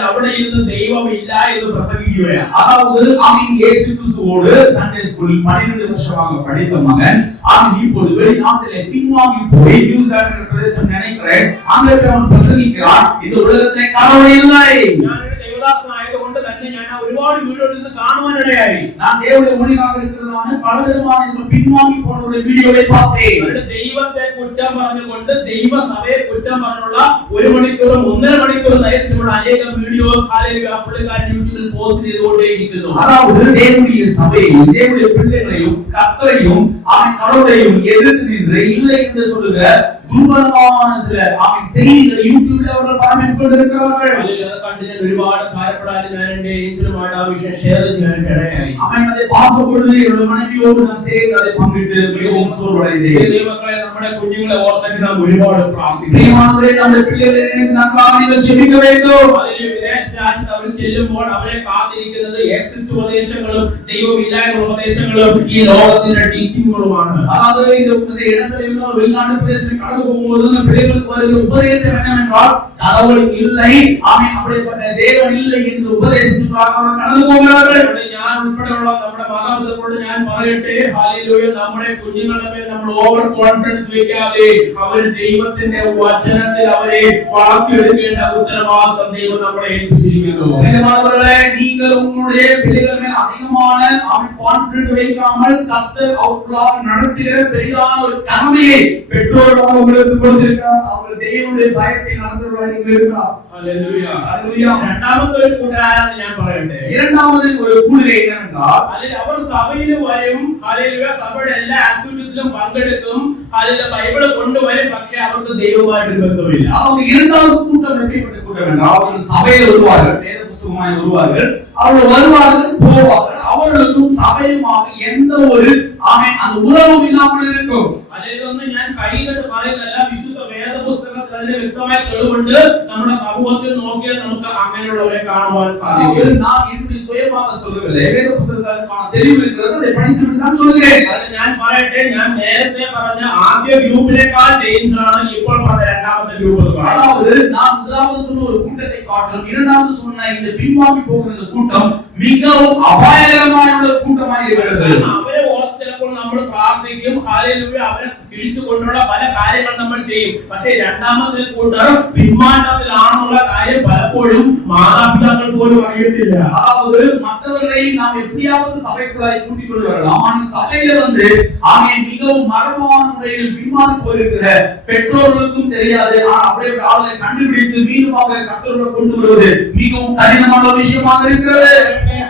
അവിടെ ഇരുന്ന് ദൈവമില്ല എന്ന് പ്രസംഗിക്കുകയാണ്. அதாவது ஆமென், இயேசு கிறிஸ்துவோடு சண்டே ஸ்கூலில் 12 வருஷமாக படித்த மகன் அவன் இப்போது வெளிநாட்டிலே பின்வாங்கி போய் நியூசிலாந்து பிரதேசம் நினைக்கிறேன் அங்கே போய் அவன் பிரசங்கிக்கிறான், இந்த உலகத்திலே கடவுள் இல்லை. ഞാനൊരു ദേവദാസനായതുകൊണ്ട് തന്നെ ഞാൻ ഒരുപാട് വീഡിയോയിൽ നിന്ന് കാണുവാനിടയായി. நான் தேவனுடைய ஊழியனாக இருக்கிறதுனால பலவிதமான பின்வாங்கி போனவருடைய வீடியோவை பார்த்தேன். അവരുടെ ദൈവത്തെ കുറ്റം പറഞ്ഞുകൊണ്ട് ദൈവസഭയെ കുറ്റം പറഞ്ഞുള്ള 1 മണിക്കൂറും 1.5 മണിക്കൂർ ദൈർഘ്യമുള്ള അനേകം വീഡിയോസ് ഹല്ലേലൂയ പുള്ളിക്കാരൻ യൂട്യൂബിൽ പോസ്റ്റ് ചെയ്തുകൊണ്ടേയിരിക്കുന്നു. அதாவது தேவனுடைய சபையையும் தேவனுடைய பிள்ளைகளையும் கர்த்தரையும் அவன் கடவுளையும் எதிர்த்து நின்று இல்லை என்று சொல்லுகிற துர்பலமான சில அவன் செய்திகளை யூடியூப்ல அவர்கள் பரப்பிக் கொண்டிருக்கிறார்கள். അത് കണ്ട് ഞാൻ ഒരുപാട് ഭാരപ്പെടാനും ഞാൻ എന്റെ ഏഞ്ചലുമായിട്ട് ആ വിഷയം ഷെയർ ചെയ്യാനിടയായി. அவன் அதை பார்த்த பொழுது என்னோட மனைவியோடு நான் சேர்ந்து அதை பங்கிட்டு மிகவும் சோர்வடைந்தேன். ദൈവമക്കളെ, നമ്മുടെ കുഞ്ഞുങ്ങളെ ഓർത്തിട്ട് നാം ഒരുപാട് പ്രാർത്ഥിക്കണം. പ്രിയമാനവരേ, നമ്മുടെ പിള്ളേരെ നിனைத்து நமக்காக நீங்கள் ஜெபிக்க வேண்டும். വിദേശ രാജ്യത്ത് അവർ ചെല്ലുമ്പോൾ അവരെ കാത്തിരിക്കുന്നത് ഏക്തിസ്റ്റ് ഉപദേശങ്ങളും ദൈവമില്ലായ്മ ഉപദേശങ്ങളും ഈ ലോകത്തിന്റെ ടീച്ചിങ്ങുകളുമാണ്. அதாவது இந்த இடத்துல இன்னொரு வெளிநாட்டு பிரதேசம் கடந்து போகும்போது அந்த பிள்ளைகளுக்கு வருகிற உபதேசம் என்னவென்றால் கடவுள் இல்லை, ஆமென், அப்படிப்பட்ட தேவன் இல்லை என்ற உபதேசத்துக்காக அவர்கள் கடந்து போகிறார்கள். ഞാൻ ഉൾപ്പെടെയുള്ള നമ്മുടെ മാതാപിതാക്കളോട് ഞാൻ പറയട്ടെ, ഹല്ലേലൂയ, നമ്മുടെ കുഞ്ഞുങ്ങളുടെ മേൽ നമ്മൾ ഓവർ കോൺഫിഡൻസ് വെക്കാതെ അവർ ദൈവത്തിന്റെ വചനത്തിൽ അവരെ വളർത്തിയെടുക്കേണ്ട ഉത്തരവാദിത്വം ദൈവം നമ്മളെ ഏൽപ്പിച്ചിരിക്കുന്നു. പ്രിയമാനവர்களே, நீங்கள் உங்களுடைய பிள்ளைகள் மேல் அதிகமான கான்ஃபிடன்ஸ் வைக்காமல் கர்த்தர் அவர்களால் நடத்துகிற பெரிதான ஒரு கடமையை பெற்றோர்களாக உங்களுக்கு கொடுத்திருக்கிறார். அவர்கள் தேவனுடைய பயத்தை நடத்துவதாக நீங்கள் இருக்கிறார். Hallelujah, hallelujah. രണ്ടാമത്തെ ഒരു കൂട്ടുകാരാണെന്ന് ഞാൻ പറയട്ടെ. இரண்டாவது ஒரு கூடுகை என்னவென்றால் അതിൽ അവർ സഭയിൽ വരും, ഹല്ലേലൂയ, സഭയുടെ എല്ലാ ആക്ടിവിറ്റീസിലും പങ്കെടുക്കും, അതിലെ ബൈബിൾ കൊണ്ടുവരും, പക്ഷെ അവർക്ക് ദൈവമായിട്ട് ബന്ധമില്ല. அவங்க இரண்டாவது கூட்டம் எப்படிப்பட்ட கூட்டம் என்றால் அவர்கள் சபையில் வருவார்கள், வேத புத்தகமாய் வருவார்கள், அவர்கள் வருவார்கள் போவார்கள், அவர்களுக்கும் சபையுமாக எந்த ஒரு ஆமென் அந்த உறவும் இல்லாமல் இருக்கும். അതിലൊന്നും ഞാൻ കൈകൊണ്ട് പറയുന്നല്ല, വിശുദ്ധ വേദപുസ്തകത്തിൽ അതിന് വ്യക്തമായ തെളിവുണ്ട്. നമ്മുടെ സമൂഹത്തിൽ നോക്കിയാൽ നമുക്ക് അങ്ങനെയുള്ളവരെ കാണുവാൻ സാധിക്കും. நான் என்னுடைய சுயமாக சொல்லவில்லை, வேத புத்தகத்திற்கான தெளிவு இருக்கிறது, அதை படித்துவிட்டு தான் சொல்கிறேன். ഞാൻ പറയട്ടെ, ഞാൻ നേരത്തെ പറഞ്ഞ ആദ്യ ഗ്രൂപ്പിനേക്കാൾ ഡേഞ്ചറാണ് ഇപ്പോൾ പറഞ്ഞ രണ്ടാമത്തെ ഗ്രൂപ്പ്. அதாவது நான் முதலாவது சொன்ன ஒரு கூட்டத்தை காட்டிலும் இரண்டாவது சொன்ன இந்த பின்வாங்கி போகிற இந்த கூட்டம் மிகவும் அபாயகரமான ஒரு கூட்டமாக இருக்கிறது. അവരെ ഓർത്ത് ചിലപ്പോൾ നമ്മൾ പ്രാർത്ഥിക്കും, ഹല്ലേലൂയ, അവരെ തിരിച്ചു കൊണ്ടുള്ള പല കാര്യങ്ങൾ നമ്മൾ ചെയ്യും. പക്ഷേ രണ്ടാമത്തെ കൂട്ടർ പിന്മാറ്റത്തിലാണെന്നുള്ള കാര്യം പലപ്പോഴും മാതാപിതാക്കൾ പോലും അറിയത്തില്ല. அதாவது மற்றவர்களை நாம் எப்படியாவது சபைக்குள்ளாய் கூட்டிக் கொண்டு வரலாம், ஆனால் சபையில வந்து ஆமென் மிகவும் மர்மமான முறையில் பின்வாங்கி போயிருக்கிற பெற்றோர்களுக்கும் தெரியாது. ஆனால் அப்படியே ஆளை கண்டுபிடித்து மீண்டுமாக கர்த்தருக்குள் கொண்டு வருவது மிகவும் கடினமான ஒரு விஷயமாக இருக்கிறது.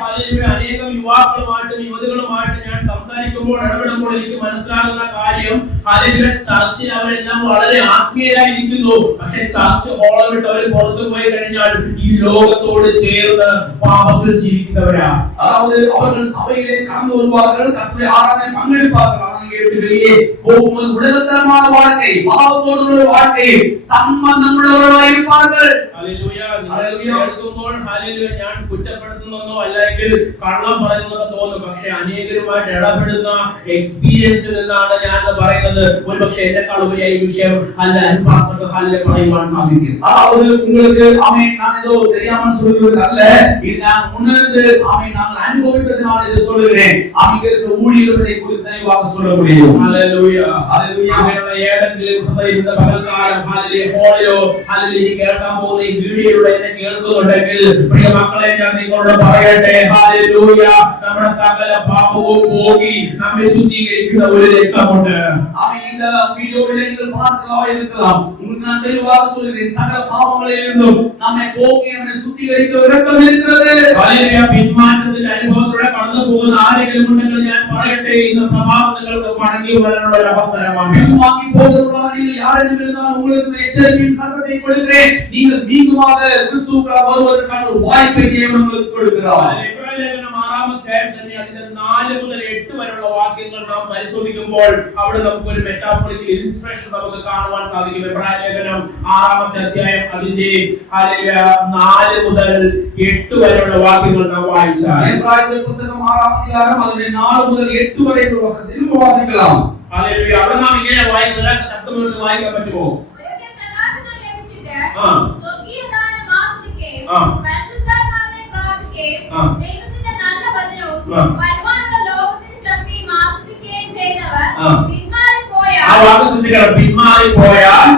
ഹല്ലേലൂയ, അനേകം യുവാക്കളുമായിട്ടും യുവതികളുമായിട്ടും ഞാൻ സംസാരിക്കും കേൾക്കുമ്പോൾ ഇടപെടുമ്പോൾ എനിക്ക് മനസ്സിലാകുന്ന കാര്യം, ഹല്ലേലൂയ, ചർച്ചിൽ അവരെല്ലാം വളരെ ആത്മീയരായിരിക്കുന്നു. പക്ഷെ ചർച്ച് ഹോള് വിട്ട് അവർ പുറത്തു പോയി കഴിഞ്ഞാൽ ഈ ലോകത്തോട് ചേർന്ന് പാപത്തിൽ ജീവിക്കുന്നവരാ. அதாவது அவர்கள் சபையிலே கடந்து வருவார்கள், கர்த்தருடைய ஆராதனை பங்கெடுப்பார்கள். ஆனால் இங்கே விட்டு வெளியே போகும்போது உலகத்தனமான வாழ்க்கை, பாவத்தோடு உள்ள வாழ்க்கை, சம்பந்தமுள்ளவர்களாய் இருப்பார்கள். ഹല്ലേലൂയ. കേൾക്കുമ്പോൾ ഹല്ലേലൂയ ഞാൻ കുറ്റപ്പെടുത്തുന്നോ അല്ലെങ്കിൽ കള്ളം പറയുന്നോ തോന്നും. പക്ഷെ അനേകരുമായിട്ട് ഇടപെടുന്ന എക്സ്പീരിയൻസിൽ നിന്നാണ് ഞാൻ പറയുന്നത്. ഒരുപക്ഷെ എന്നെക്കാൾ ഉപരിയായി വിഷയം അല്ല പാസ്റ്റർക്ക് ഹല്ലേലൂയ പറയുവാൻ സാധിക്കും. அதாவது உங்களுக்கு ஆமென் நான் ஏதோ தெரியாமல் சொல்றது அல்ல, இது நான் உணர்ந்து ஆமென் நாங்கள் அனுபவித்ததனால இதை சொல்கிறேன். ஆமென் ஊழியர்களை குறித்து தெளிவாக சொல்ல முடியும். ഹല്ലേലൂയ. ഹല്ലേലൂയ. അങ്ങനെയുള്ള ഏതെങ്കിലും ഹൃദയത്തിന്റെ പകൽക്കാലം ഹല്ലേലൂയ ഹോളിലോ ഹല്ലേലൂയ കേൾക്കാൻ പോകുന്ന ഈ വീഡിയോയിലൂടെ എന്നെ കേൾക്കുന്നുണ്ടെങ്കിൽ പ്രിയ മക്കളെ ഞാൻ നിങ്ങളോട് പറയട്ടെ, ഹല്ലേലൂയ, നമ്മുടെ സകല പാപവും പോകി നമ്മെ ശുദ്ധീകരിക്കുന്ന ഒരു രക്തമുണ്ട്. ஆமென் இந்த வீடியோவிலே நீங்கள் பார்க்கலாம் இருக்கலாம். உங்களுக்கு நான் தெளிவாக சொல்கிறேன், சகல பாவங்களிலிருந்தும் நம்மை போக்கி நம்மை சுத்திகரிக்கிற ஒரு ரத்தம் இருக்கிறது. ഹല്ലേലൂയ. പിന്മാറ്റത്തിന്റെ അനുഭവത്തിലൂടെ കടന്നു പോകുന്ന ആരെങ്കിലും ഉണ്ടെങ്കിൽ ഞാൻ പറയട്ടെ, ഇന്ന് പ്രഭാതം നിങ്ങൾക്ക് മടങ്ങി വരാനുള്ള ഒരു അവസരമാണ്. பின்வாங்கி போகிறவர்களாக நீங்கள் யாரெങ്കിലും இருந்தால் உங்களுக்கு எச்சரிப்பின் சத்தத்தை கொடுக்கிறேன். நீங்கள் மீண்டுமாக கிறிஸ்துவுக்குள் வருவதற்கான ஒரு வாய்ப்பை தேவன் உங்களுக்கு கொடுக்கிறார். എബ്രായ ലേഖനം 6-ാം അധ്യായം തന്നെ അതിന്റെ 4 മുതൽ 8 വരെയുള്ള വാക്യങ്ങൾ നാം പരിശോധിക്കുമ്പോൾ അവിടെ നമുക്ക് ഒരു മെറ്റാഫോറിക്കൽ ഇല്ലസ്ട്രേഷൻ നമുക്ക് കാണുവാൻ സാധിക്കും. എബ്രായ ലേഖനം 6-ാമത്തെ അധ്യായം അതിന്റെ 4 മുതൽ 8 വരെയുള്ള വാക്യങ്ങൾ നാം വായിച്ചാൽ എബ്രായരുടെ പുസ്തകം 6-ാം അധ്യായം അതിന്റെ 4 മുതൽ 8 വരെയുള്ള വചനത്തിൽ വായിക്കാം. ഹല്ലേലൂയ. അവിടെ നാം ഇങ്ങനെ വായിക്കുന്ന ശബ്ദമുയർത്തി വായിക്കാൻ പറ്റുമോ? ഒരിക്കൽ പ്രകാശനം ലഭിച്ചിട്ട് ആ. സ്വർഗ്ഗീയ ദാനം ആസ്വദിക്കുകയും ആ. പരിശുദ്ധാത്മാവിനെ പ്രാപിക്കുകയും ആ. ദൈവത്തിന്റെ നല്ല വചനവും ആ. വരുവാനുള്ള ലോകത്തിന്റെ ശക്തിയും ആസ്വദിക്കുകയും ചെയ്തവർ ആ. പിന്മാറിപ്പോയാൽ ആ വാക്ക് ശ്രദ്ധിക്കണം. പിന്മാറിപ്പോയാൽ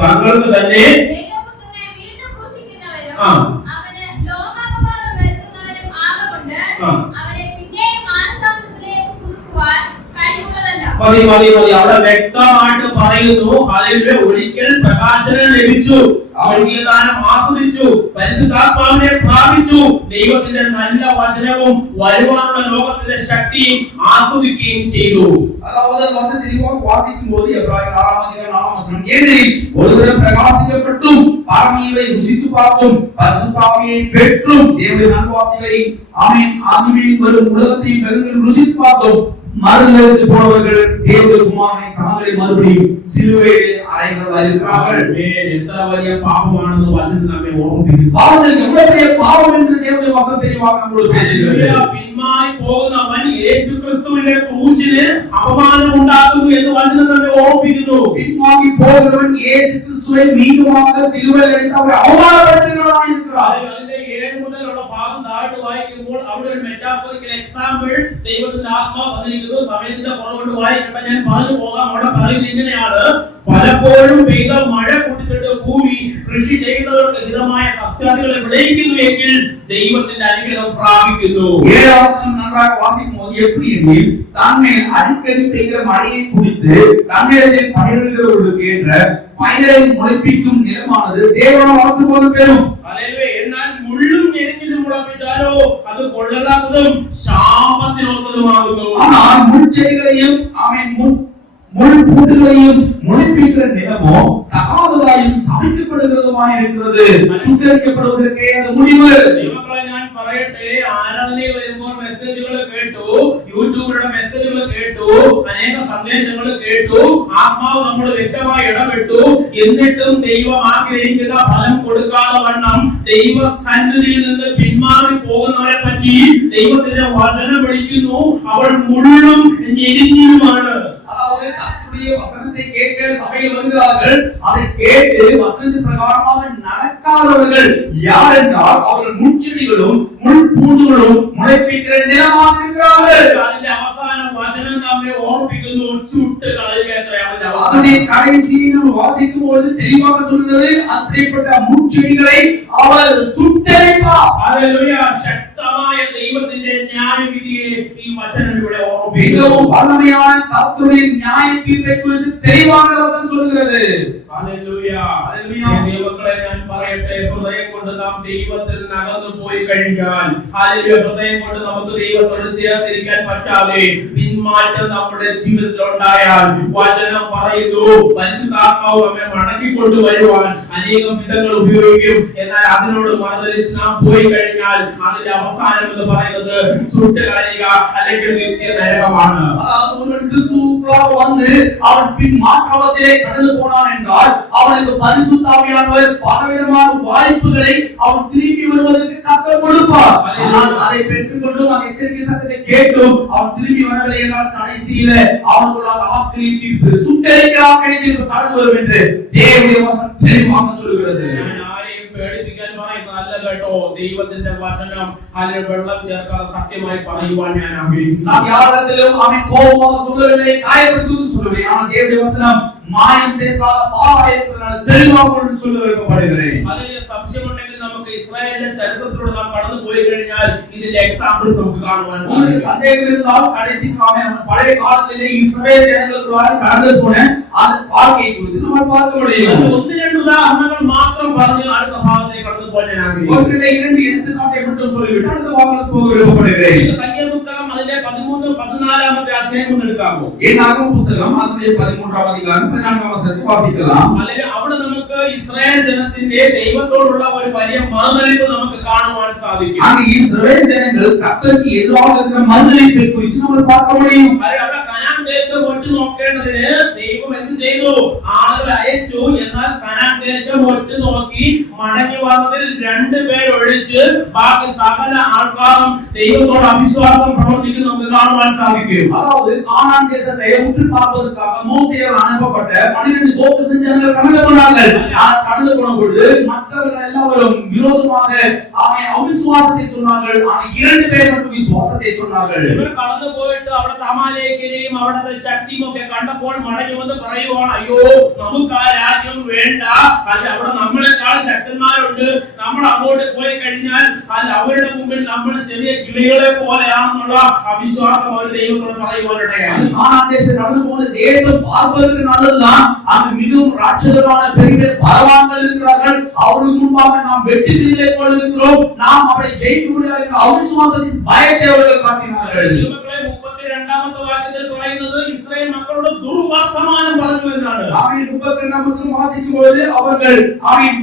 തങ്ങൾക്ക് തന്നെ ദൈവപുത്രനെ വീണ്ടും ക്രൂശിക്കുന്നവരും ആ. അവന് ലോകാപകാരം വരുത്തുന്നവരും ആകൊണ്ട് ആ. അവരെ പിന്നെയും മാനസാന്തരത്തിലേക്ക് പുതുക്കുവാൻ കഴിവുള്ളതല്ല. മതി മതി മതി. അവിടെ വ്യക്തമായിട്ട് പറയുന്നു, ഹല്ലേലൂയ, ഒരിക്കൽ പ്രകാശനം ലഭിച്ചു, സ്വർഗ്ഗീയദാനം ആസ്വദിച്ചു, പരിശുദ്ധാത്മാവിനെ പ്രാപിച്ചു, ദൈവത്തിന്റെ നല്ല വചനവും വരുവാനുള്ള ലോകത്തിന്റെ ശക്തിയും ആസ്വദിക്കുകയും ചെയ്തു. அதாவது வசனத்தை வாசிக்கும் போது எபிரேயர் 6-ாம் அதிகாரம் 4-ாம் வசனம், ஏனெனில் ஒருவரும் பிரகாசிக்கப்பட்டும் பரமீவை ருசித்து பார்த்தும் பரிசுத்தாவியை பெற்றும் தேவனுடைய நல்வார்த்தைகளை ஆமென் ஆமென் வரும் உலகத்தையும் பெருங்கள் ருசித்து பார்த்தோம் மறுதலித்து போனவர்கள் தேவனுடைய குமாரனை தாங்களே மறுபடியும் சிலுவையில் அறைகிறவர்களாக இருக்கிறார்கள். എത്ര വലിയ പാപമാണെന്ന് വചനം നമ്മെ ഓർമ്മിപ്പിക്കുന്നു. பாவங்கள் எவ்வளவு பெரிய பாவம் என்று தேவனுடைய வசனம் தெளிவாக நம்மோடு பேசுகிறது. പിന്മാറി പോകുന്നവൻ യേശുക്രിസ്തുവിന്റെ ക്രൂശിന് അപമാനം ഉണ്ടാക്കുന്നു എന്ന് വചനം നമ്മെ ഓർമ്മിപ്പിക്കുന്നു. பின்வாங்கி போகிறவன் இயேசு கிறிஸ்துவை மீண்டுமாக சிலுவையில் அடித்து அவரை அவமானப்படுத்துகிறவனாய் இருக்கிறார். അതിന്റെ 7 മുതലുള്ള ഭാഗം താഴോട്ട് വായിക്കുമ്പോൾ അവിടെ ഒരു മെറ്റാഫോറിക്കൽ എക്സാമ്പിൾ ദൈവത്തിന്റെ ആത്മാവ് തന്നിരിക്കുന്നു. സമയത്തിന്റെ കുറവുകൊണ്ട് വായിക്കട്ടെ, ഞാൻ പറഞ്ഞു പോകാം. അവിടെ പറയുന്നത് ഇങ്ങനെയാണ്: പലപ്പോഴും പെയ്ത മഴ കുടിച്ചിട്ട് ഭൂമി കൃഷി ചെയ്യുന്നവർക്ക് ഹിതമായ സസ്യാദികളെ വിളയിക്കുന്നു എങ്കിൽ ദൈവത്തിന്റെ അനുഗ്രഹം പ്രാപിക്കുന്നു. 7-ாம் வசனம் நன்றாக வாசிக்கும் போது எப்படி எனில் தன்மேல் அடிக்கடி பெய்கிற மழையை குடித்து தன்னிடத்தில் பயிரிடுகிறவர்களுக்கு ஏற்ற பயிரை முளைப்பிக்கும் நிலமானது தேவனால் ஆசீர்வாதம் பெறும். ഹല്ലേലൂയ. എന്നാൽ മുള്ളും ഞെരിഞ്ഞിലും മുളപ്പിച്ചാലോ അത് കൊള്ളലാത്തതും ശാപത്തിനൊത്തതുമാകുന്നു. ஆனால் முட்செடிகளையும் ஆமென் முள் பூண்டுகளையும் முளைப்பிக்கிற நிலமோ தகாததாயும் சமைக்கப்படுகிறதுமாய் இருக்கிறது. சுட்டரிக்கப்படுவதற்கே அது முடிவு. ദൈവമക്കളെ ഞാൻ പറയട്ടെ, ആരാധനയിൽ വരുമ്പോൾ മെസ്സേജുകൾ കേട്ടു, യൂട്യൂബിലുള്ള മെസ്സേജുകൾ കേട്ടു, അനേക സന്ദേശങ്ങൾ കേട്ടു, ആത്മാവ് നമ്മൾ വ്യക്തമായി ഇടപെട്ടു, എന്നിട്ടും ദൈവം ആഗ്രഹിക്കുന്ന ഫലം കൊടുക്കാതെ വണ്ണം ദൈവ സന്നിധിയിൽ നിന്ന് പിന്മാറി പോകുന്നവരെ പറ്റി ദൈവത്തിന്റെ വചനം വിളിക്കുന്നു, അവൾ മുള്ളും ഞെരിഞ്ഞിലുമാണ്. அதாவது கர்த்தருடைய வசனத்தை கேட்க சபையில் வருகிறார்கள், அதை கேட்டு வசனத்தின் பிரகாரமாக நடக்காதவர்கள் யார் என்றால் அவர்கள் முட்செடிகளும் முள் பூண்டுகளும் முளைப்பிக்கிற நிலமாக இருக்கிறார்கள். അതിന്റെ അവസാന വചനം നമ്മെ ഓർമ്മിപ്പിക്കുന്നു, ചുട്ട് കളയുക. அதனுடைய கடைசியை நாம் வாசிக்கும் பொழுது தெளிவாக சொல்கிறது, அப்படிப்பட்ட முட்செடிகளை அவர் சுட்டெரிப்பார். ഹല്ലേലൂയ. ശക്തമായ ദൈവത്തിന്റെ ന്യായവിധിയെ ഈ വചനം ഇവിടെ ഓർമ്മിപ്പിക്കുന്നു. மிகவும் வல்லமையான கர்த்தருடைய நியாய தீர்ப்பை குறித்து தெளிவாக வசனம் சொல்கிறது. ഹല്ലേലൂയ. ഹല്ലേലൂയ. ദൈവമക്കളെ ഞാൻ പറയട്ടെ, ഹൃദയം കൊണ്ട് നാം ദൈവത്തിൽ നിന്ന് അകന്നു പോയി കഴിഞ്ഞാൽ, ഹല്ലേലൂയ, ഹൃദയം കൊണ്ട് നമുക്ക് ദൈവത്തോട് ചേർന്നിരിക്കാൻ പറ്റാതെ പിന്മാറ്റം നമ്മുടെ ജീവിതത്തിൽ ഉണ്ടായാൽ, വചനം പറയുന്നു പരിശുദ്ധാത്മാവ് നമ്മെ മടക്കിക്കൊണ്ടു വരുവാൻ അനേകം വിധങ്ങൾ ഉപയോഗിക്കും. എന്നാൽ അതിനോട് മറുതലിച്ച് നാം പോയി കഴിഞ്ഞാൽ അതിന്റെ അവസാനം എന്ന് പറയുന്നത് ചുട്ടുകളയുക അല്ലെങ്കിൽ നിത്യ നരകമാണ്. ஒரு கிறிஸ்துவுக்குள்ளாக வந்து அவன் பின்மாற்றவசிலே கடந்து போனான் என்றால் அவனுக்கு பரிசுத்தாவியானவர் பலவிதமான வாய்ப்புகளை அவன் திரும்பி வருவதற்கு கர்த்தர் கொடுப்பார். ஆனால் அதை பெற்றுக்கொண்டு அந்த எச்சரிக்கை சத்தத்தை கேட்டும் அவன் திரும்பி வரவில்லை என்றால் கடைசியில அவனுக்குள்ளாக ஆக்கினை தீர்ப்பு, சுட்டெரிக்கிற ஆக்கினை தீர்ப்பு கடந்து வரும் என்று தேவனுடைய வசனம் தெளிவாக சொல்கிறது. പേടിപ്പിക്കാൻ പറയുന്നതല്ല കേട്ടോ, ദൈവത്തിന്റെ വചനം അതിൽ വെള്ളം ചേർക്കാതെ സത്യമായി പറയുവാൻ ഞാൻ ആഗ്രഹിക്കുന്നു. നാം യാതൊരുത്തിലും അവൻ കോപமாக சொல்லவில்லை, காயப்படுத்துவது சொல்லவில்லை. ஆனால் தேவனுடைய வசனம் மாயம் சேர்க்காத பாராயிருக்கிறதால் தெளிவாக சொல்ல விரும்பப்படுகிறேன். അതിലെ സംശയമുണ്ടെങ്കിൽ നമുക്ക് ഇസ്രായേലിന്റെ ചരിത്രത്തിലൂടെ നാം കടന്നു പോയി കഴിഞ്ഞാൽ ഇതിന്റെ എക്സാമ്പിൾസ് നമുക്ക് കാണുവാൻ സാധിക്കും. சந்தேகம் இருந்தால் கடைசி பழைய காலத்திலே இஸ்ரவேல் ஜனங்களுக்குள்ளாக கடந்து போன அந்த வாழ்க்கையை குறித்து நம்ம பார்க்க முடியும். ഒന്ന് രണ്ട് ഉദാഹരണങ്ങൾ മാത്രം പറഞ്ഞ് അടുത്ത ഭാഗത്തേക്ക് കടന്നു പോകാൻ ഞാൻ ആഗ്രഹിക്കുന്നു. ஒன்றிலே இரண்டு எடுத்துக்காட்டை மட்டும் சொல்லிவிட்டு அடுத்த ഭാഗത്തേക്ക് പോകാൻ വിரும்பப்படுகிறேன். സംഖ്യാപുസ്തകം അതിന്റെ 13 14 അധ്യായം എടുക്കാമോ? എണ്ണാഗമ പുസ്തകം അതിന്റെ 13 അധികാരം 14 വചനത്തിൽ വാസിக்கலாம். അല്ലെങ്കിൽ അവിടെ നമുക്ക് ഇസ്രായേൽ ജനത്തിന്റെ ദൈവത്തോടുള്ള ഒരു വലിയ മറുതലിപ്പ് നമുക്ക് കാണുവാൻ സാധിക്കും. അന്ന് ഇസ്രായേൽ ജനങ്ങൾ കർത്തർക്ക് എതിരാக இருக்கிற മറുതലിപ്പை குறித்து നമ്മൾ பார்க்க முடியும். അവിടെ കനാൻ ദേശം ഒറ്റ നോക്കേണ്ടതിന് ദൈവം എന്ത് ചെയ്തു? ആളുകളെ അയച്ചു. എന്നാൽ കനാൻ ദേശം ഒറ്റ നോക്കി മടങ്ങി വന്നതിൽ 2 പേർ ഒഴിച്ച് ബാക്കി സകല ആൾക്കാരും ദൈവത്തോട് അവിശ്വാസം പ്രവർത്തിക്കുന്നു നമുക്ക് കാണുവാൻ സാധിക്കും. அதாவது கானான் தேசத்தை உற்று பார்ப்பதற்காக மோசேயால் அனுப்பப்பட்ட 12 கோத்திர ஜனங்கள் கடந்து போனார்கள். கடந்து போன பொழுது மற்றவர்கள் எல்லாரும் விரோதமாக அவனை அவிசுவாசத்தை சொன்னார்கள். ஆனால் 2 பேர் மட்டும் விசுவாசத்தை சொன்னார்கள். ഇവർ കടന്നു പോയിട്ട് അവിടെ അമാലേക്കിനെയും അവിടുത്തെ ശക്തിയും ഒക്കെ കണ്ടപ്പോൾ മടങ്ങി വന്ന് പറയുവാണ്, അയ്യോ നമുക്ക് ആ രാജ്യം വേണ്ട, അല്ല അവിടെ നമ്മളെക്കാൾ ശക്തന്മാരുണ്ട്, നമ്മൾ അങ്ങോട്ട് പോയി കഴിഞ്ഞാൽ അല്ല അവരുടെ മുമ്പിൽ നമ്മൾ ചെറിയ കിളികളെ പോലെയാണെന്നുള്ള അവിശ്വാസം അവർ ദൈവത്തോട് പറയുവാനിടയായി. கானான் தேசம் கடந்து போன தேசம் பார்ப்பதற்கு நல்லதுதான். அங்கு மிகவும் ராட்சதமான பெரிய பலவான்கள் இருக்கிறார்கள். அவர்களுக்கு முன்பாக நாம் வெட்டுக்கிளிகளை போல இருக்கிறோம், நாம் அவரை ஜெயிக்க முடியாது என்ற அவிசுவாசத்தின் பயத்தை அவர்கள் காட்டினார்கள். 32ാമത്തെ വാക്യത്തിൽ പറയുന്നത് ഇസ്രായേൽ മക്കളുടെ ദുർവർത്തമാനം പറഞ്ഞു എന്നാണ്. 32ാം വചനം വാസിക്കുമ്പോൾ അവர்கள்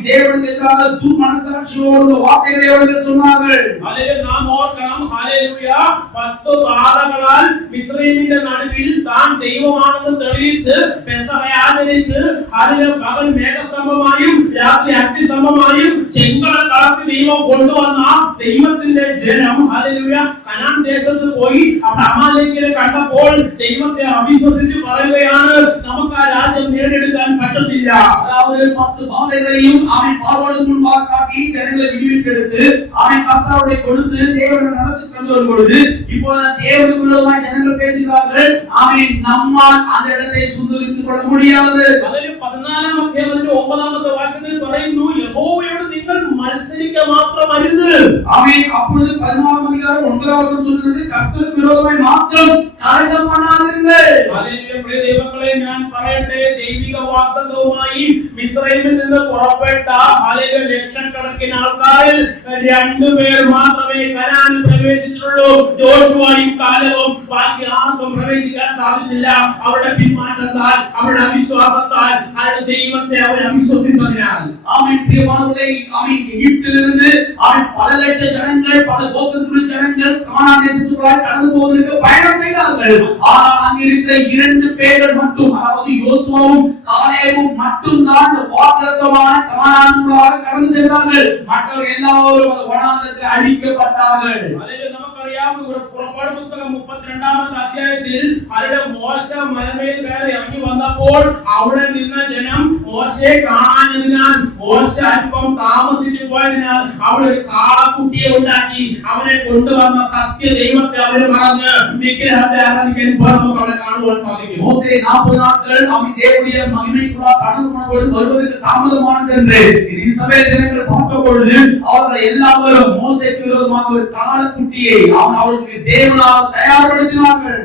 தேவனுக்கு எதிராக துர்மனசாட்சியோடு வார்த்தைகளை அவர்கள் சொன்னார்கள். ഹല്ലേലൂയ, നാം ഓർക്കണം, ഹല്ലേലൂയ, 10 ബാധകളാൽ മിസ്രയീമിന്റെ നടുവിൽ താൻ ദൈവമാണെന്ന് തെളിയിച്ച് പെസഹ ആചരിച്ച് അതിലെ പകൽ മേഘസ്തംഭമായും രാത്രി അഗ്നിസ്തംഭമായും ചെങ്കടൽ കടത്തി ദൈവം കൊണ്ടുവന്ന ദൈവത്തിന്റെ ജനം ഹല്ലേലൂയ കനാൻ ദേശത്ത് പോയി അവിടെ അമാലേക്കിനെ കണ്ടപ്പോൾ ദൈവത്തെ അവിശ്വസിച്ച് പറയുകയാണ്, നമുക്ക് ആ രാജ്യം നേടിയെടുക്കാൻ പറ്റത്തില്ല. அதாவது 10 பாதைகளையும் அவன் பார்வோனுக்கு முன்பாக காட்டி ஜனங்களை விடுவித்தெடுத்து அவன் கர்த்தரோடு கொடுத்து தேவனை நடத்தி கொண்டு வரும் பொழுது இப்போது தேவனுக்கு விரோதமாக ஜனங்கள் பேசுகிறார்கள். அவன் நம்மால் அந்த இடத்தை சுதந்திரித்துக் கொள்ள முடியாது. അതിൽ 14ാം അധ്യായത്തിന്റെ 9ാമത്തെ വാക്യത്തിൽ പറയുന്നു, യഹോവയോട് നിങ്ങൾ മത്സരിക്കുക മാത്രമരുത്. அவன் அப்பொழுது 14ஆம் அதிகாரம் 9ஆம் வசனம் சொல்கிறது, கர்த்தருக்கு விரோதമായി മാത്രം കലഹം பண்ணாதிருங்கள். ഹല്ലേലൂയ, പ്രിയ ദൈവങ്ങളെ, ഞാൻ പറയട്ടെ, ദൈവിക വാഗ്ദത്തവുമായി മിസ്രയീമിൽ നിന്ന് പുറപ്പെട്ട ഹല്ലേലൂയ ലക്ഷക്കണക്കിന് ആൾക്കാരിൽ 2 പേർ മാത്രമേ കനാനിൽ പ്രവേശിച്ചിട്ടുള്ളൂ. ജോഷുവയും കാലേബും ബാക്കി ആർക്കും പ്രവേശിക്കാൻ സാധിച്ചില്ല. അവരുടെ പിന്മാറ്റത്താൽ, അവരുടെ അവിശ്വാസത്താൽ, അവരുടെ ദൈവത്തെ അവർ അവിശ്വസിച്ചതിനാൽ. அவன் பிரியமானவர்களே, அவன் எகிப்திலிருந்து அவன் பல லட்ச ஜனங்கள், பல கோத்திரத்துடைய ஜனங்கள் கானான் தேசத்துக்குள்ளாக கடந்து போவதற்கு பயணம் செய்தார்கள். ஆனால் அங்க இருக்கிற 2 பேர்கள் மட்டும், அதாவது யோசுவாவும் காலேபும் மட்டும்தான் இந்த வாக்குத்தத்தமான கானானுக்குள்ளாக கடந்து சென்றார்கள். மற்றவர்கள் எல்லாரும் அந்த வனாந்தரத்தில் அழிக்கப்பட்டார்கள். ഹല്ലേലൂയ, നമുക്കറിയാം, പുറപ്പാട് പുസ്തകം 32ാമത്തെ അധ്യായത്തിൽ അവരുടെ മോശ മലമേൽ കയറി ഇറങ്ങി വന്നപ്പോൾ അവിടെ നിന്ന ജനം മോശയെ കാണാഞ്ഞതിനാൽ മോശ അല്പം താമസിച്ചു പോയതിനാൽ അവിടെ ഒരു കാളക്കുട്ടിയെ ഉണ്ടാക്കി അവനെ കൊണ്ടുവന്ന സത്യ ദൈവത്തെ അവർ മറന്ന് വിഗ്രഹത്തെ ആരാധിക്കാൻ നമുക്ക് അവിടെ കാണുവാൻ സാധിക്കും. மோசே 40 நாட்கள் அவன் தேவனுடைய மகிமைக்குள்ளாக கடந்து போனபோது வருவதற்கு தாமதமானது என்று இஸ்ரவேல் ஜனங்கள் பார்த்த பொழுது அவர்கள் எல்லாரும் மோசேக்கு விரோதமாக ஒரு காளக்குட்டியை அவர்களுக்கு தேவனால் தயார்படுத்தினார்கள்.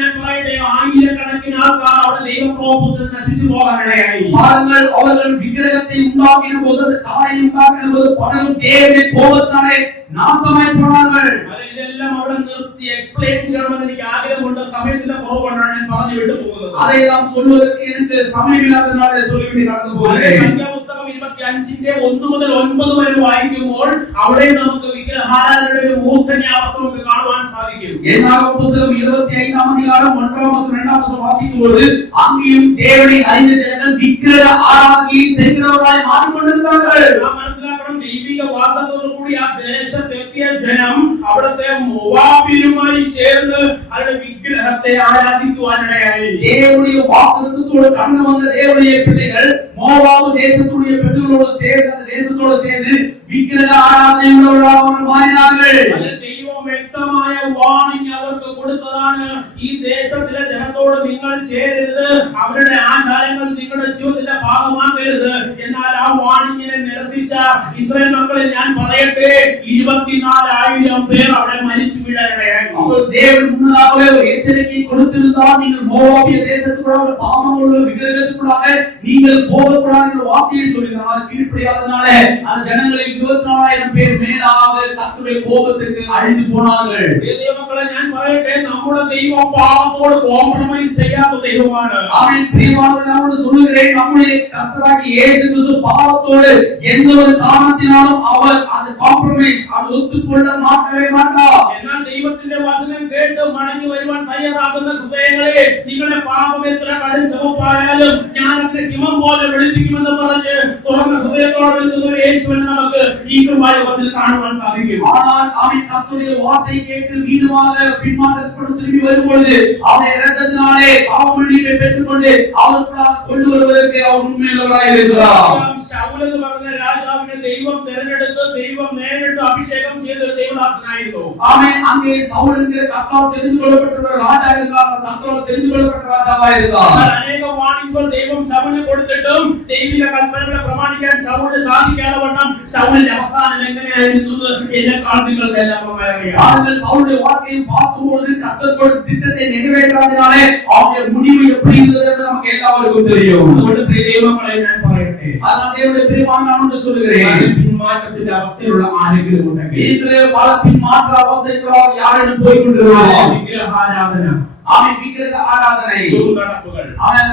ഞാൻ പറയട്ടെ, ആയിരക്കണക്കിന് ആൾക്കാർ അവിടെ ദൈവകോപത്തിൽ നശിച്ചു പോകാനിടയായി. பாருங்கள், அவர்கள் விக்கிரகத்தை உண்டாக்கின போது, அந்த காளையை உண்டாக்கின போது பலரும் தேவனுடைய கோபத்தினாலே நாசமாய் போனார்கள். ഇതെല്ലാം അവിടെ നിർത്തി എക്സ്പ്ലെയിൻ ചെയ്യണമെന്ന് എനിക്ക് ആഗ്രഹമുണ്ട്. സമയത്തിന്റെ കുറവുകൊണ്ടാണ് ഞാൻ പറഞ്ഞു വിട്ടു പോകുന്നത്. അതെല്ലാം சொல்வதற்கு எனக்கு സമയമില്ലാത്തതിനാல சொல்லிவிட்டு கடந்து പോകുகிறேன். സംഖ്യാപുസ്തകം 25ന്റെ 1 മുതൽ 9 വരെ വായിക്കുമ്പോൾ അവിടെ നമുക്ക് വിഗ്രഹാരാധനയുടെ ഒരു മൂർധന്യാവസ്ഥ നമുക്ക് കാണുവാൻ സാധിക്കും. என்னாகும் புத்தகம் 25ஆம் அதிகாரம் 1ஆம் வசனம் 2ஆம் வசனம் வாசிக்கும்போது அங்கேயும் தேவனை அறிந்த ஜனங்கள் விக்கிரக ஆராதனையை செய்கிறவர்களாய் மாறிக்கொண்டிருந்தார்கள். നാം മനസ്സിലാക്കണം, ദൈവിക വാഗ്ദത്തത്തോടു കൂടി ആ ദേശത്തെത്തിയ ജനം അവിടുത്തെ മോവാബിലുമായി ചേർന്ന് അവരുടെ വിഗ്രഹത്തെ ആരാധിക്കുവാനിടയായി. தேவனுடைய வாக்குத்தத்தோடு கடந்து வந்த தேவனுடைய பிள்ளைகள் மோவாபு தேசத்துடைய பெண்களோடு சேர்ந்து அந்த தேசத்தோடு சேர்ந்து விக்கிரக ஆராதனை உள்ளவர்களாக மாறினார்கள். ദൈവം വ്യക്തമായ വാണിംഗ് അവർക്ക് കൊടുത്തതാണ്. ഈ ദേശത്തിലെ ജനത്തോട് നിങ്ങൾ ചേരരുത്, അവരുടെ ആചാരങ്ങൾ നിങ്ങളുടെ ജീവിതത്തിന്റെ ഭാഗമാക്കരുത്. എന്നാൽ ആ വാണിംഗിനെ നിരസിച്ച ഇസ്രായേൽ മക്കളെ ഞാൻ പറയട്ടെ, 24,000 പേർ അവിടെ മരിച്ചു വീഴാനിടയായി. അപ്പോൾ தேவன் முன்னதாகவே ஒரு எச்சரிக்கை கொடுத்திருந்தால், நீங்கள் மோவாபிய தேசத்துக்குள்ளாக பாவமுள்ள விக்கிரகத்துக்குள்ளாக நீங்கள் போகக்கூடாது என்ற வார்த்தையை சொல்லினார். கீழ்ப்படியாதனால அந்த ஜனங்களை 24,000 பேர் மேலாக கர்த்தருடைய கோபத்துக்கு அழிந்து போனார்கள். ദൈവമക്കളെ ഞാൻ പറയട്ടെ, നമ്മുടെ ദൈവം പാപത്തോട് കോംപ്രമൈസ് ചെയ്യാത്ത ദൈവമാണ്. ஆமென். பிரியமானவர்களே, நான் சொல்லுகிறேன், நம்முடைய கர்த்தராகிய இயேசு கிறிஸ்து பாவத்தோடு எந்த ஒரு காரணத்தினாலும் அவர் அந்த காம்ப்ரமைஸ் அது ஒத்துக்கொள்ள மாட்டவே மாட்டார். എന്നാൽ ദൈവത്തിന്റെ വചനം കേട്ട് മടങ്ങി വരുവാൻ തയ്യാറാകുന്ന ഹൃദയങ്ങളെ, നിങ്ങളുടെ പാപം എത്ര കടും ചുവപ്പായാലും ഞാൻ അതിനെ ഹിമം പോലെ വെളുപ്പിക്കുമെന്ന് പറഞ്ഞ് തുറന്ന ഹൃദയത്തോടെ നിൽക്കുന്ന ഒരു യേശുവിനെ നമുക്ക് ഈ കൃപായുഗത്തിൽ കാണുവാൻ സാധിക്കും. ஆனால் அவன் கர்த்தருடைய வார்த்தை கேட்டு மீண்டுமாக பின்மாற்றப்பட்டு திரும்பி வரும்பொழுது அவனை இரக்கத்தினாலே பாவமன்னிப்பை பெற்றுக்கொண்டு அவருக்குள்ளாக கொண்டு வருவதற்கு அவர் உண்மையுள்ளவராய் இருக்கிறார். ശൗൽ എന്ന് പറഞ്ഞ രാജാവിനെ ദൈവം തിരഞ്ഞെടുത്ത് ദൈവം നേരിട്ട് അഭിഷേകം ചെയ്ത ഒരു ദൈവദാസനായിരുന്നു. ஆமென். அங்கே சவுல் என்கிற கர்த்தரால் தெரிந்து கொள்ளப்பட்ட ஒரு ராஜா இருந்தார். கர்த்தரால் தெரிந்து கொள்ளப்பட்ட ராஜாவாய் இருந்தார். അനേക വാണിംഗുകൾ ദൈവം ശൗലിന് കൊടുത്തിട്ടും ദൈവിക കൽപ്പനകളെ പ്രമാണിക്കാൻ ശൗലിന് സാധിക്കാതെ വണ്ണം ശൗലിന്റെ അവസാനം എങ്ങനെയായിരുന്നു എന്നെക്കാൾ നിങ്ങൾക്ക് എല്ലാം അറിയാം. அவர்கள் சவுலுடைய வாழ்க்கையை பார்க்கும்போது கர்த்தர் கொடுத்த திட்டத்தை நிறைவேற்றாதனாலே அவருடைய முடிவு எப்படி இருந்தது என்று நமக்கு எல்லாருக்கும் தெரியும். അതുകൊണ്ട് പ്രിയ ദൈവമക്കളെ ഞാൻ പറയട്ടെ, அதனால தேவனுடைய பிரியமான நான் ஒன்று சொல்லுகிறேன், പിന്മാറ്റത്തിന്റെ അവസ്ഥയിലുള്ള ആരെങ്കിലും ഉണ്ടെങ്കിൽ இருக்கிற பல பின்மாற்ற அவസ്ഥைகளாக யாரும் போய் கொண்டிருக்கிறார். വിഗ്രഹാരാധന, ஆமென். விக்கிரக ஆராதனை, ദുർനടപ്പുകൾ, ஆமென்,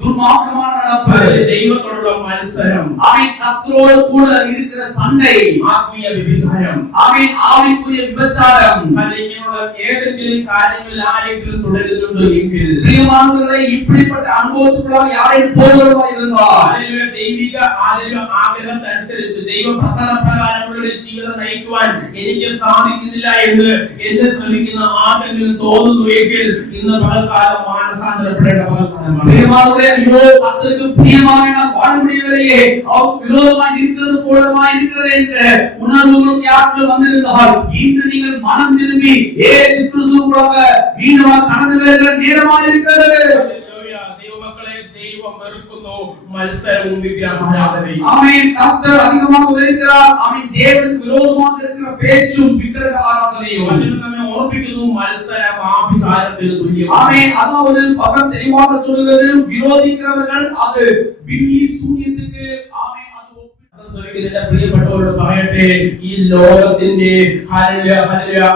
துர்மார்க்கமான நடப்பு, ദൈവത്തോടുള്ള മത്സരം, ஆமென், கர்த்தரோடு கூட இருக்கிற சண்டை, ആത്മീയ വ്യഭിചാരം, ஆமென், ஆவிக்குரிய விபச்சாரம், ഇങ്ങനെയുള്ള ഏതെങ്കിലും കാര്യങ്ങളിൽ ആരെങ്കിലും തുടരുന്നുണ്ടോ എങ്കിൽ பிரியமானவர்களே, இப்படிப்பட்ட அனுபவத்துக்குள்ளாக யாரையும் போகிறவர்களாக இருந்தால், ദൈവിക ആഗ്രഹത്തനുസരിച്ച് ദൈവ പ്രസാദപ്രകാരമുള്ള ഒരു ജീവിതം നയിക്കുവാൻ എനിക്ക് സാധിക്കുന്നില്ല എന്ന് എന്നെ ശ്രമിക്കുന്ന ആരെങ്കിലും തോന്നുന്നു എങ്കിൽ ഇന്ന് പകൽക്കാലം മാനസാന്തരപ്പെടേണ്ട പകൽക്കാലമാണ്. பிரியமானவர்களே, ஐயோ கர்த்தருக்கு பிரியமாய் நான் வாழ முடியவில்லையே, அவருக்கு விரோதமாய் இருக்கிறது போலமாய் இருக்கிறது என்ற உணர்வுகளும் யாருக்கும் வந்திருந்தால், இன்று நீங்கள் மனம் திரும்பி இயேசு கிறிஸ்துவுக்குள்ளாக மீண்டும் கடந்து வருகிற நேரமாய் இருக்கிறது. ദൈവമക്കളെ, ദൈവം വെറുക്കുന്നു മത്സരവും വിഗ്രഹാരാധനയും. ஆமென். கர்த்தர் அதிகமாக வெறுக்கிறார். ஆமென். தேவனுக்கு விரோதமாக இருக்கிற பேச்சும் விக்கிரக ஆராதனையும். വചനം നമ്മെ ഓർപ്പിക്കുന്നു, മത്സരം ആഭിചാരത്തിന് തുല്യമാണ്. ஆமென். அதாவது வசனம் தெளிவாக சொல்கிறது, விரோதிக்கிறவர்கள் அது பில்லி சூனியத்துக்கு ஆமென் ഇതിന്റെ പ്രിയപ്പെട്ടവരോട് പറയട്ടെ, ഈ ലോകത്തിന്റെ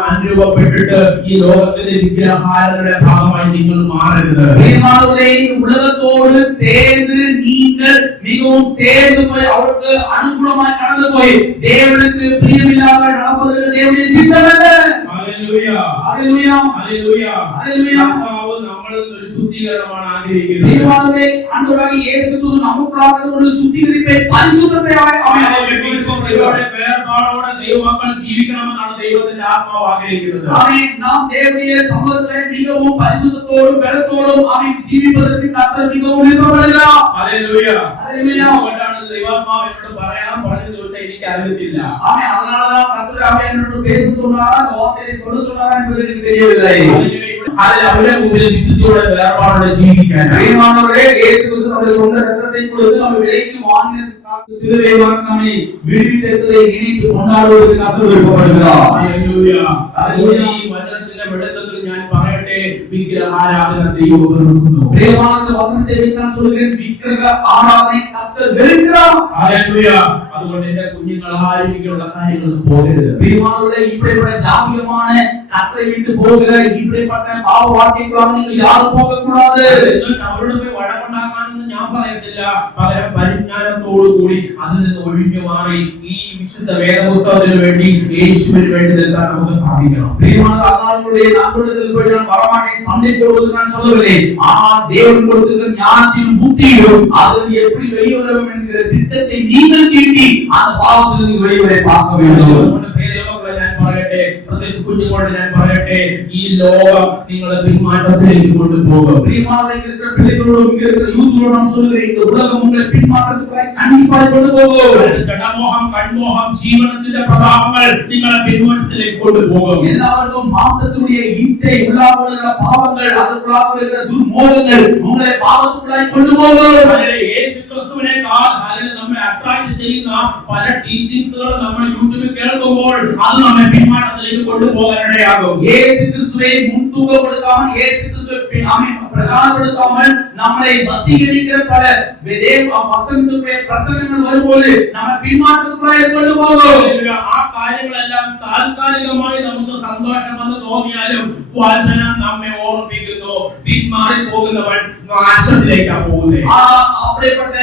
അനുരൂപപ്പെട്ടിട്ട് ഈ ലോകത്തിന്റെ വിഗ്രഹാരാധനയുടെ ഭാഗമായി നിങ്ങൾ മാറരുത്. உலகத்தோடு சேர்ந்து நீங்கள் மிகவும் சேர்ந்து போய் அவருக்கு அனுகூலமாய் கடந்து போய் தேவனுக்கு பிரியமில்லாத நடப்பதற்கு தேவனுடைய சித்தமல்ல. Hallelujah, hallelujah, hallelujah, hallelujah. നമ്മൾ ഒരു ശുദ്ധീകരണമാണ് ആഗ്രഹിക്കുന്നത്. ஆண்டவராகிய இயேசு கிறிஸ்து நமக்குள்ளாக ஒரு சுத்திகரிப்பை பரிசுத்தத்தை വേർപാടോടെ ദൈവമക്കൾ ജീവിക്കണമെന്നാണ് ദൈവത്തിന്റെ ആത്മാവ് ആഗ്രഹിക്കുന്നത്. நாம் தேவனுடைய சமூகத்திலே மிகவும் பரிசுத்தத்தோடும் பலத்தோடும் அவன் ജീവിப்பதற்கு கர்த்தர் மிகவும் விருப்பப்படுகிறார். Hallelujah, hallelujah. അതുകൊണ്ടാണ് ദൈവാത്മാവ് എന്നോട് പറഞ്ഞു ചോദിച്ചാൽ എനിക്ക് അറിയത്തില്ല. அதனாலதான் கர்த்தர் என்னோடு பேச சொன்னாரா, அந்த வார்த்தையை சொல்ல சொன்னாரா என்பது எனக்கு தெரியவில்லை. അവരുടെ മുമ്പിൽ വിശുദ്ധിയോടെ വേർപാടോടെ ജീവിക്കാൻ പ്രിയമാനവരേ, യേശു ക്രിസ്തുവിന്റെ സ്വന്തം രക്തത്തെ இப்பொழுது நம்ம விலைக்கு வாங்கினதுக்காக சிலுவை மரணம் நம்மை விடுவித்ததை நினைத்து கொண்டாடுவதற்கு கர்த்தர் விருப்பப்படுகிறார். ഹല്ലേലൂയ. അതുകൊണ്ട് ഈ വചനത്തിന്റെ വെളിച്ചത്തിൽ ഞാൻ പറയട്ടെ, വിഗ്രഹാരാധന ദൈവം വെറുക്കുന്നു. தேவான வசனத்தை வைத்து நான் சொல்கிறேன், விக்கிரக ஆராதனை கர்த்தர் வெறுக்கிறார். ഹല്ലേലൂയ. അതുകൊണ്ട് എന്റെ കുഞ്ഞുങ്ങളാരും ഇങ്ങനെയുള്ള കാര്യങ്ങൾ പോകരുത്. பிரியமானவர்களே, இப்படிப்பட்ட ஜாதிகமான கர்த்தரை விட்டு போகிற இப்படிப்பட்ட பாவ வாழ்க்கைக்குள்ளாக நீங்கள் யாரும் போக கூடாது. അവരോട് പോയി വഴക്കുണ്ടാക്കാനൊന്നും ഞാൻ പറയത്തില്ല. പകരം പരിജ്ഞാനത്തോടു കൂടി അതിൽ നിന്ന് ഒഴിഞ്ഞു മാറി ഈ വിശുദ്ധ വേദപുസ്തകത്തിന് വേണ്ടി, യേശുവിന് വേണ്ടി നിൽക്കാൻ നമുക്ക് സാധിക്കണം. பிரியமான அதனாலுடைய நான்குடத்தில் போய் நான் வரமாட்டேன் சண்டை போடுவதற்கு நான் சொல்லவில்லை. ஆனால் தேவன் கொடுத்திருக்கிற ஞானத்தின் புத்தியும் அதில் எப்படி வெளியே வர வேண்டும் என்கிற திட்டத்தை நீங்கள் தீட்டி அந்த பாவத்திலிருந்து வெளிவரை பார்க்க வேண்டும். ഞാൻ പറയട്ടെ, പ്രത്യേകിച്ച് കുഞ്ഞുങ്ങളോട് ഞാൻ പറയട്ടെ, ഈ ലോകം നിങ്ങളെ പിന്മാറ്റത്തിലേക്ക് കൊണ്ടുപോകും. பிரியமானவர்களே, இருக்கிற பிள்ளைகளோடு இங்க இருக்கிற யூத்களோடு நான் சொல்கிறேன், இந்த உலகம் உங்களை பின்மாற்றத்துக்காக கண்டிப்பாக கொண்டு போகும். ജഡമോഹം, കൺമോഹം, ജീവനത്തിന്റെ പ്രതാപങ്ങൾ നിങ്ങളെ പിന്മാറ്റത്തിലേക്ക് കൊണ്ടുപോകും. எல்லாருக்கும் மாம்சத்துடைய இச்சை, உள்ளாகுகிற பாவங்கள், அதற்குள்ளாக இருக்கிற துர்மோகங்கள் உங்களை பாவத்துக்குள்ளாய் கொண்டு போகும். യേശുക്രിസ്തുവിനേക്കാൾ നമ്മെ അട്രാക്ട് ചെയ്യുന്ന പല ടീച്ചിങ്സുകൾ നമ്മൾ യൂട്യൂബിൽ കേൾക്കുമ്പോൾ അത് നമ്മെ പിന്മാറ്റത്തിലേക്ക് കൊണ്ടുപോകാനിടയാകും. இயேசு கிறிஸ்துவை முன்தூக்கப்படுத்தாமல், இயேசு கிறிஸ்துவை பிரதானப்படுத்தாமல் நம்மை வசீகரிக்கிற பல வசனத்துடைய பிரசங்கங்கள் வரும்போது நம்ம பின்மாற்றத்துக்குள்ளாய் கொண்டு போகும். ആ കാര്യങ്ങളെല്ലാം താൽക്കാലികമായി നമുക്ക് സന്തോഷമെന്ന് തോന്നിയാലും വചനം നമ്മെ ഓർമ്മിപ്പിക്കുന്നു, പിന്മാറി പോകുന്നവൻ നാശത്തിലേക്കാണ് പോകുന്നത്. அப்படிப்பட்ட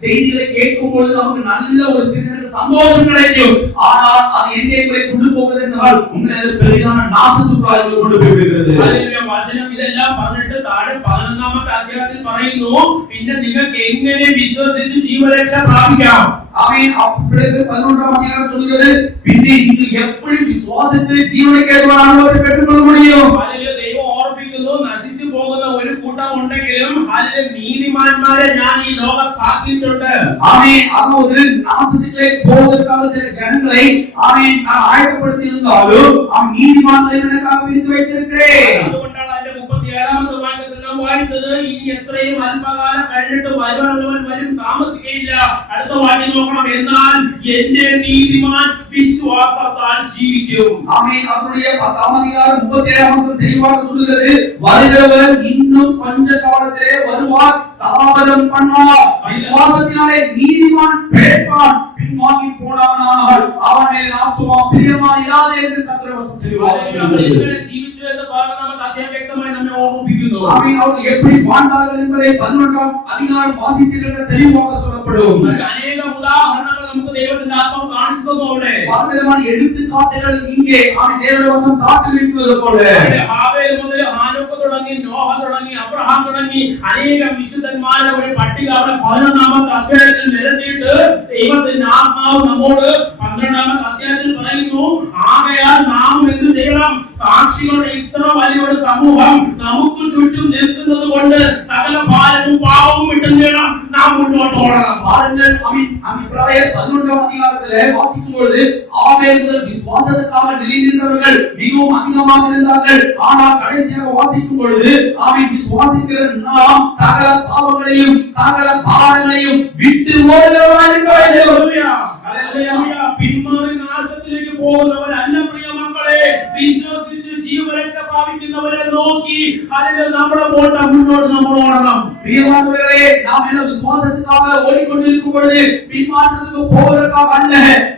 செய்திகளை கேட்கும் பொழுது நமக்கு நல்ல ஒரு சிறிய சந்தோஷம் கிடைக்கும். ஆனால் அது எங்கே கொண்டு போகிறது என்றால் உங்களை பெரிதான நாசத்துக்குள்ளாய் கொண்டு போய் விடுகிறது. വചനം ഇതെല്ലാം പറഞ്ഞിട്ട് താഴെ 11ാമത്തെ അധ്യായത്തിൽ പറയുന്നു, പിന്നെ നിങ്ങൾക്ക് എങ്ങനെ വിശ്വസിച്ച് ജീവരക്ഷ പ്രാപിക്കാം. ஆமென். அப்படியே 11ஆம் அதிகாரம் சொல்கிறது, പിന്നെ நீங்கள் எப்படி விசுவாசித்து ஜீவனுக்கு ஏதுவான அனுபவத்தை பெற்றுக்கொள்ள முடியும். ദൈവം ഓർമ്മിപ്പിക്കുന്നു, നശിച്ചു പോകുന്ന ഒരു കൂട്ടം ഉണ്ടെങ്കിലും നീതിമാന്മാരെ ഞാൻ ഈ ലോകത്താക്കിയിട്ടുണ്ട്. ஆமென். அதாவது நாசத்திலே போவதற்காக சில ஜனங்களை ஆமென் நான் ஆயத்தப்படுத்தி இருந்தாலும் நீதிமான்களை எனக்காக பிரித்து வைத்திருக்கிறேன். അതുകൊണ്ടാണ് അതിന്റെ 37ാമത്തെ വാക്യത്തിൽ നാം വായിച്ചത്, ഇനി എത്രയും അല്പകാലം കഴിഞ്ഞിട്ട് വരുവാനുള്ളവൻ വരും, താമസിക്കുകയില്ല. അടുത്ത വാക്യം നോക്കണം, എന്നാൽ എന്റെ നീതിമാൻ വിശ്വാസത്താൽ ജീവിക്കും. ஆமென். அதனுடைய 10ஆம் அதிகாரம் 37ஆம் வசனம் தெளிவாக சொல்கிறது, வருகிறவர் இன்னும் கொஞ்ச காலத்திலே வருவார், தாமதம் பண்ணார், விசுவாசத்தினாலே நீதிமான் பிழைப்பான், பின்வாங்கி போனானால் அவன் மேல் ஆத்துமா பிரியமாய் இராது என்று கர்த்தர் வசனம் தெளிவாக சொல்கிறது. ജീവിച്ചു എന്ന് പറയുന്നത് അദ്ദേഹം വ്യക്തമായി നമ്മെ ഓർമ്മിപ്പിക്കുന്നു. ஆமென். அவர்கள் எப்படி வாழ்ந்தார்கள் என்பதை 11ஆம் அதிகாரம் வாசித்தீர்கள் தெளிவாக சொல்லப்படும். അനേക ഉദാഹരണങ്ങൾ നമുക്ക് ദൈവത്തിന്റെ ആത്മാവ് കാണിച്ചു തന്നു. അവിടെ പലവിധமான എടുത്തുകാട്ടുകൾ ഇங்கே ആമേൻ ദൈവത്തിന്റെ വചനം കാട്ടിയിരിക്കുന്നത് പോലെ ഹാബേൽ മുതൽ ഹാനോക്ക് തുടങ്ങി, നോഹ തുടങ്ങി, അബ്രഹാം തുടങ്ങി അനേകം വിശുദ്ധന്മാരുടെ ഒരു പട്ടിക അവിടെ 11ാമത്തെ അധ്യായത്തിൽ നിരത്തിയിട്ട് ദൈവത്തിന്റെ ആത്മാവ് നമ്മോട് 12ാമത്തെ അധ്യായത്തിൽ പറയുന്നു, ആകയാൽ നാം എന്ത് ചെയ്യണം? സാക്ഷികളുടെ ഇത്ര വലിയൊരു സമൂഹം നമുക്ക് ചുറ്റും നിൽക്കുന്നത് കൊണ്ട് സകല ഭാരവും പാവവും വിട്ടു ചെയ്യണം, നാം മുന്നോട്ട് ഓടണം. பாருங்கள், இப்ராயர் 11ஆம் அதிகாரத்திலே வாசிக்கும் பொழுது ஆபேல் முதல் விசுவாசத்துக்காக நிலைநின்றவர்கள் மிகவும் அதிகமாக இருந்தார்கள். ஆனால் கடைசியாக வாசிக்கும் பொழுது ஆமென் விசுவாசிக்கிற நாம் சகல பாவங்களையும் சகல பாவங்களையும் விட்டு ஓடுகிறவர்களாக இருக்க வேண்டும். ഹല്ലേലൂയ. പിന്മാറി നാശത്തിലേക്ക് പോകുന്നവരല്ല പ്രിയമക്കളെ, വിശ്വസിച്ച് ജീവരക്ഷ പ്രാപിക്കുന്നവരെ നോക്കി അതിൽ നമ്മുടെ ഓട്ടം മുന്നോട്ട് നമ്മൾ ഓടണം. பிரியமானவர்களே, நாம் எல்லாம் விசுவாசத்துக்காக ஓடிக்கொண்டிருக்கும் பொழுது பின்மாற்றத்துக்கு போவதற்காக அல்ல,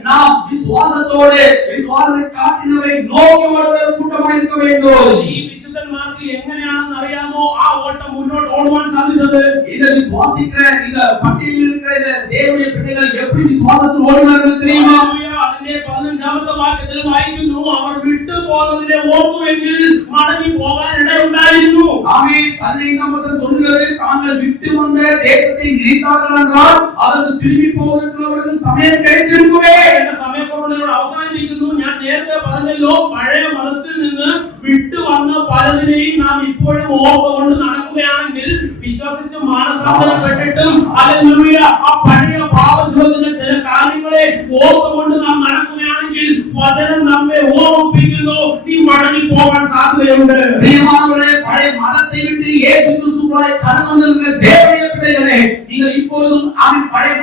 நாம் விசுவாசத்தோடு விசுவாசத்தை காட்டினவரை நோக்கி ஓடுகிற கூட்டமாக இருக்க வேண்டும். ഈ വിശുദ്ധന്മാർക്ക് എങ്ങനെയാണെന്ന് അറിയാമോ ആ ഓട്ടം മുന്നോട്ട് ഓടുവാൻ സാധിച്ചത്? இந்த விசுவாசிக்கிற இந்த பட்டியலில் இருக்கிற இந்த தேவனுடைய பிள்ளைகள் எப்படி விசுவாசத்தில் ஓடினார்கள் தெரியுமா? അതിന്റെ 15ാമത്തെ വാക്യത്തിൽ വായിക്കുന്നു, അവർ വിട്ടു പോകുന്നതിനെ ഓർത്തുവെങ്കിൽ മടങ്ങി പോകാൻ ഇടയുണ്ടായിരുന്നു. ஆமென். 15ஆம் வசனம் சொல்கிறது, தாங்கள் விட்டு வந்த தேசத்தை நினைத்தார்கள் என்றால் அதற்கு திரும்பி போவதற்கு அவருக்கு സമയം கிடைத்திருக்குமே. എന്റെ സമയക്കുറവിനോട് അവസാനിപ്പിക്കുന്നു. ഞാൻ നേരത്തെ പറഞ്ഞല്ലോ, പഴയ മതത്തിൽ നിന്ന് വിട്ടുവന്ന പലതിനെയും നാം ഇപ്പോഴും ഓർത്തുകൊണ്ട് നടക്കുകയാണെങ്കിൽ, വിശ്വസിച്ച് മാനസാന്തരപ്പെട്ടിട്ടും ഹല്ലേലൂയ ആ പഴയ പാപജീവിതത്തിന്റെ ചില കാര്യങ്ങളെ ഓർത്തുകൊണ്ട് നാം നടക്കുകയാണെങ്കിൽ വചനം നമ്മെ ഓർമ്മിപ്പിക്കുന്നു, നീ മടങ്ങി പോകാൻ സാധ്യതയുണ്ട്. பிரியமானவர்களே, பழைய மதத்தை விட்டு இயேசு கிறிஸ்துவாய் கடந்து வந்திருக்கிற தேவனுடைய பிள்ளைகளே, நீங்கள் இப்பொழுதும்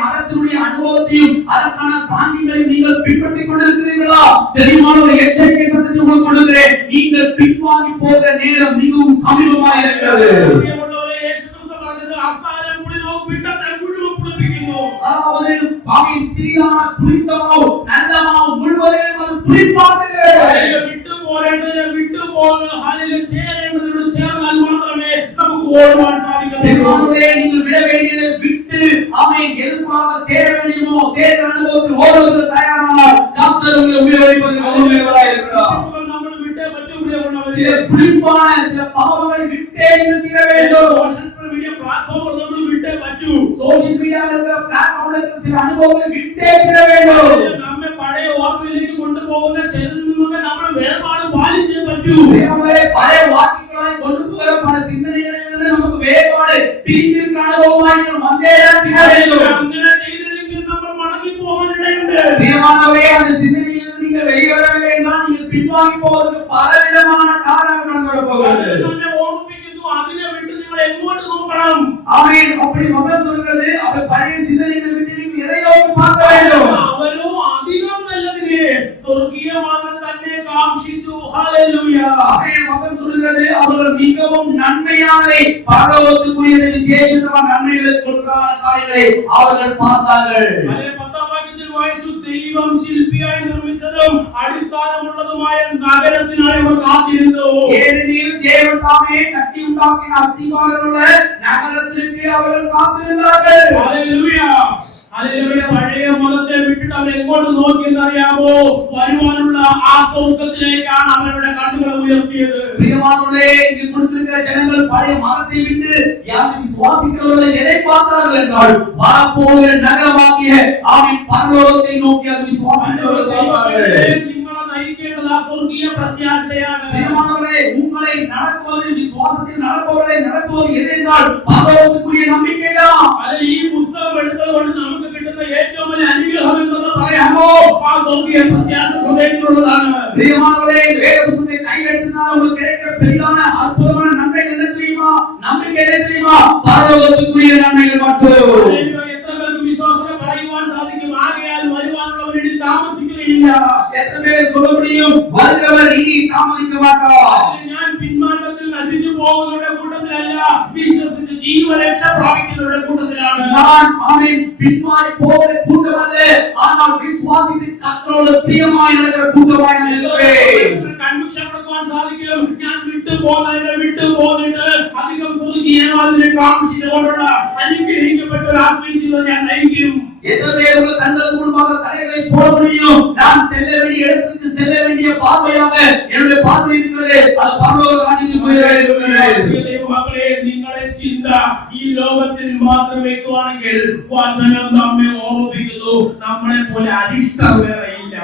மதத்தினுடைய அனுபவத்தையும் அதற்கான சாங்கியங்களையும் நீங்கள் பின்பற்றிக் கொண்டிருக்கிறீர்களா? தெரியுமான ஒரு எச்சரிக்கை சத்தத்தை உங்களுக்கு கொடுக்கிறேன். நீங்கள் பின்வாங்கி போகிற நேரம் மிகவும் சமீபமாக இருக்கிறது. அதாவது பாவின் சிறிதான புளித்தமாவு நல்லமாவு முழுவதையும் அது புளிப்பாக்குகிறது. விட்டு போறேன் ஹalleluya சேரேன்றதோட சேர்ந்தால் மாத்திரமே நமக்கு ஓடுவான் சாதிக்க முடியும். நீங்கள் விட வேண்டியதை விட்டு ஆமென் எதுக்காக சேர வேண்டுமோ சேர அனுபவத்தில் ஓடுவதற்கு தயாரானால் கர்த்தர் உங்களை உபயோகிப்பதற்கு உண்மையாளராக இருக்கிறார். நம்ம விட்டே பற்றி உபயோகப்படலாம். சில புளிப்பான சில பாவங்களை விட்டே நீங்கள் தீர வேண்டும். சோஷியல் மீடியால இருக்கிற பிளாட்ஃபார்ம்ல இருக்கிற சில அனுபவங்களை விட்டே தீர வேண்டும். நம்ம பழைய ஓர்மையிലേക്ക് கொണ്ടുപോകുന്ന ചെറുതുമൊക്കെ നമ്മൾ വേർപാട് പാലിച്ചേ പറ്റൂ. നമ്മളെ പഴയ വാക്യങ്ങളായി കൊണ്ടുപോകുന്ന പല ചിന്തകളിൽ നിന്ന് നമുക്ക് വേർപാട് പിരിഞ്ഞിരിക്കുന്ന അനുഭവമായി നമ്മൾ വന്നേ തീര வேண்டும். അങ്ങനെ ചെയ്തില്ലെങ്കിൽ നമ്മൾ മടങ്ങി പോകാൻ ഇടയുണ്ട്. പ്രിയമാനവരേ, அந்த சிந்தனையில் இருந்து நீங்க வெளியே வரவில்லை என்றால் நீங்கள் பின்வாங்கி போவதற்கு பலவிதமான காரணங்கள் நடந்து போகிறது. നമ്മെ ഓർമ്മിപ്പിക്കുന്നു, അതിനെ വിട്ട് നിങ്ങൾ എങ്ങോട്ട് നോക്കണം? ஆமென். அப்படி வசனம் சொல்கிறது, அவர் பழைய சிந்தனைகளை விட்டு நீங்கள் எதை நோக்கி பார்க்க வேண்டும்? അവരോ അധികം നല്ലതിനെ സ്വർഗീയമാനത് തന്നെ കാംക്ഷിച്ചു. ഹല്ലേലൂയ. ஆமென். வசனம் சொல்கிறது, அவர்கள் மிகவும் நன்மையானதை பரலோகத்துக்குரியதை விசேஷமான நன்மைகளை கொடுக்கிற காரியங்களை அவர்கள் பார்த்தார்கள். അതിലെ 10-ാം വാക്യത്തിൽ വായിച്ചു, ദൈവം ശില്പിയായി നിർമ്മിച്ചതും അടിസ്ഥാനമുള്ളതുമായ നഗരത്തിനായി അവർ കാത്തിരുന്നു. ஏனெனில் தேவன் தாமே கட்டி உண்டாக்கின அஸ்திபாரமுள்ள நகரத்திற்கு அவர்கள் காத்திருந்தார்கள். ഹല്ലേലൂയ. ഹല്ലേലൂയ. പഴയ മതത്തെ വിട്ടിട്ട് അവർ എങ്ങോട്ട് നോക്കിയെന്നറിയാമോ? വരുവാനുള്ള ആ സ്വർഗ്ഗത്തിലേക്കാണ് അവരുടെ കണ്ണുകൾ ഉയർത്തിയത്. பிரியமானவர்களே, இங்கு கொடுத்திருக்கிற ஜனங்கள் பழைய மதத்தை விட்டு யார் விசுவாசிக்கிறவர்களை எதை பார்த்தார்கள் என்றால் வரப்போகிற நகரமாகிய ஆமென் பரலோகத்தை நோக்கி அந்த விசுவாசிக்கிறவர்கள் பார்த்தார்கள். നിങ്ങളെ നയിക്കേണ്ടത് ആ സ്വർഗീയ പ്രത്യാശയാണ്. பிரியமானவர்களே, உங்களை நடத்துவது விசுவாசத்தில் நடப்பவர்களை நடத்துவது எது என்றால் பரலோகத்துக்குரிய நம்பிக்கைதான். അതിൽ ഈ പുസ്തകം എടുത്തതുകൊണ്ട് നമുക്ക് കിട്ടുന്ന ഏറ്റവും വലിയ അനുഗ്രഹം എന്തെന്ന് പറയാമോ? ആ സ്വർഗീയ പ്രത്യാശ ഹൃദയത്തിലുള്ളതാണ്. பிரியமானவர்களே, இந்த வேத புத்தகத்தை கையில் எடுத்ததால் உங்களுக்கு கிடைக்கிற பெரிதான அற்புதமான நன்மைகள் என்ன தெரியுமா? நம்பிக்கை என்ன தெரியுமா? பரலோகத்துக்குரிய நன்மைகள் மட்டும். എത്ര പേർക്ക് വിശ്വാസത്തെ പറയുവാൻ സാധിക്കും? ആകയാൽ വരുവാനുള്ളവർ ഇനി താമസിക്കുകയില്ല. எத்தனை பேர் சொல்ல முடியும்? வருகிறவர் இனி தாமதிக்க மாட்டார். ഞാൻ പിന്മാറ്റത്തിൽ നശിച്ചു പോകുന്നവരുടെ കൂട്ടത്തിലല്ല, വിശ്വസിച്ച് ജീവരക്ഷ പ്രാപിക്കുന്നവരുടെ കൂട്ടത്തിലാണ്. நான் ஆமென் பின்மாறி போகிற கூட்டம் அல்ல, ஆனால் விசுவாசித்து கர்த்தரோடு பிரியமாய் நடக்கிற கூட்டமாய் நான் இருக்கிறேன். കൺവിക്ഷൻ കൊടുക്കാൻ സാധിക്കും. ഞാൻ വിട്ടു പോന്നിട്ട് അധികം സ്വർഗീയമാതിനെ കാംക്ഷിച്ചുകൊണ്ടുള്ള അനുഗ്രഹിക്കപ്പെട്ട ഒരു ആത്മീയത ഞാൻ നയിക്കും. எத்தனை பேர் உங்கள் கண்களுக்கு முன்பாக தலைகளை போட முடியும்? நான் செல்ல வேண்டிய இடத்துக்கு செல்ல வேண்டிய பார்வையாக என்னுடைய பார்வை இருக்கிறது. அது பரலோக ராஜ்யத்துக்குரியதாக இருக்கிறது. മക്കളെ, നിങ്ങളെ ചിന്ത ഈ ലോകത്തിൽ മാത്രം വെക്കുവാണെങ്കിൽ വചനം നമ്മെ ഓർമ്മിപ്പിക്കുന്നു, നമ്മളെ പോലെ അരിഷ്ടം വേറെയില്ല.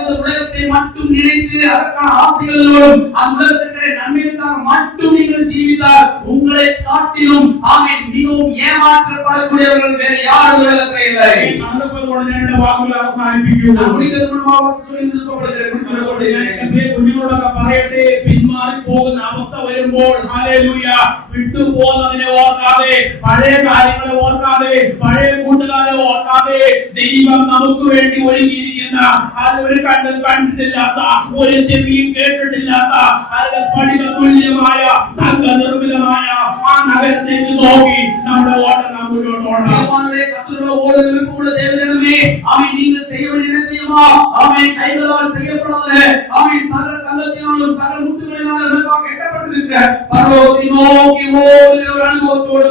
இந்த உலகத்தை மட்டும் நினைத்து அதற்கான ஆசைகளோடும் அந்த உலகத்திலே நன்மைகளுக்காக மட்டும் நீங்கள் ஜீவித்தால் உங்களை காட்டிலும் ஆமென் மிகவும் ஏமாற்றப்படக்கூடியவர்கள் வேறு யாரும் உலகத்தில் இல்லை. ഞാൻ വാക്കുകൾ അവസാനിപ്പിക്കുന്നു. കുഞ്ഞുങ്ങളൊക്കെ പറയട്ടെ, പിന്മാറി പോകുന്ന അവസ്ഥ വരുമ്പോൾ ഹല്ലേലൂയ, വിട്ടുപോകുന്നതിനെ ഓർക്കാതെ, പഴയ കാര്യങ്ങളെ ഓർക്കാതെ, പഴയ കൂട്ടുകാരെ ഓർക്കാതെ, ദൈവം നമുക്ക് വേണ്ടി ഒരുക്കിയിരിക്കുന്ന ഒരു കണ്ണും കണ്ടിട്ടില്ലാത്ത, ഒരു ചെവിയും കേട്ടിട്ടില്ലാത്ത, സ്ഫടിക തുല്യമായ തങ്ക നിർമ്മിതമായ ആ നഗരത്തേക്ക് നോക്കി നമ്മുടെ ഓട്ടം നാം മുന്നോട്ട് ഓടണം. நீங்கள் செய்ய வேண்டியது தெரியுமா? ஆமென். கைகளால் செய்யப்படாத ஆமென் சகல தங்கத்தினாலும் சகல முத்துகளினாலும் நமக்காக கட்டப்பட்டிருக்கிற பரலோகத்தை நோக்கி ஓடுகிற ஒரு அனுபவத்தோடு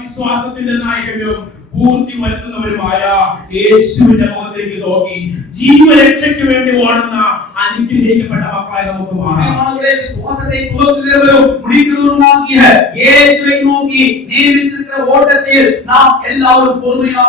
വിശ്വാസത്തിന്റെ നായകനും പൂർത്തി വരുത്തുന്നവരുമായ യേശുവിന്റെ മുഖത്തേക്ക് നോക്കി ജീവരക്ഷയ്ക്ക് വേണ്ടി ഓടുന്ന അനുഗ്രഹിക്കപ്പെട്ട മക്കളായി നമുക്ക് മാറാം. വിശ്വാസത്തെ തുറക്കുന്നവരും முடிக்கிறவருமாகிய இயேசுவை நோக்கி நியமித்திருக்கிற ஓட்டத்தில் நாம் எல்லாரும் பொறுமையாக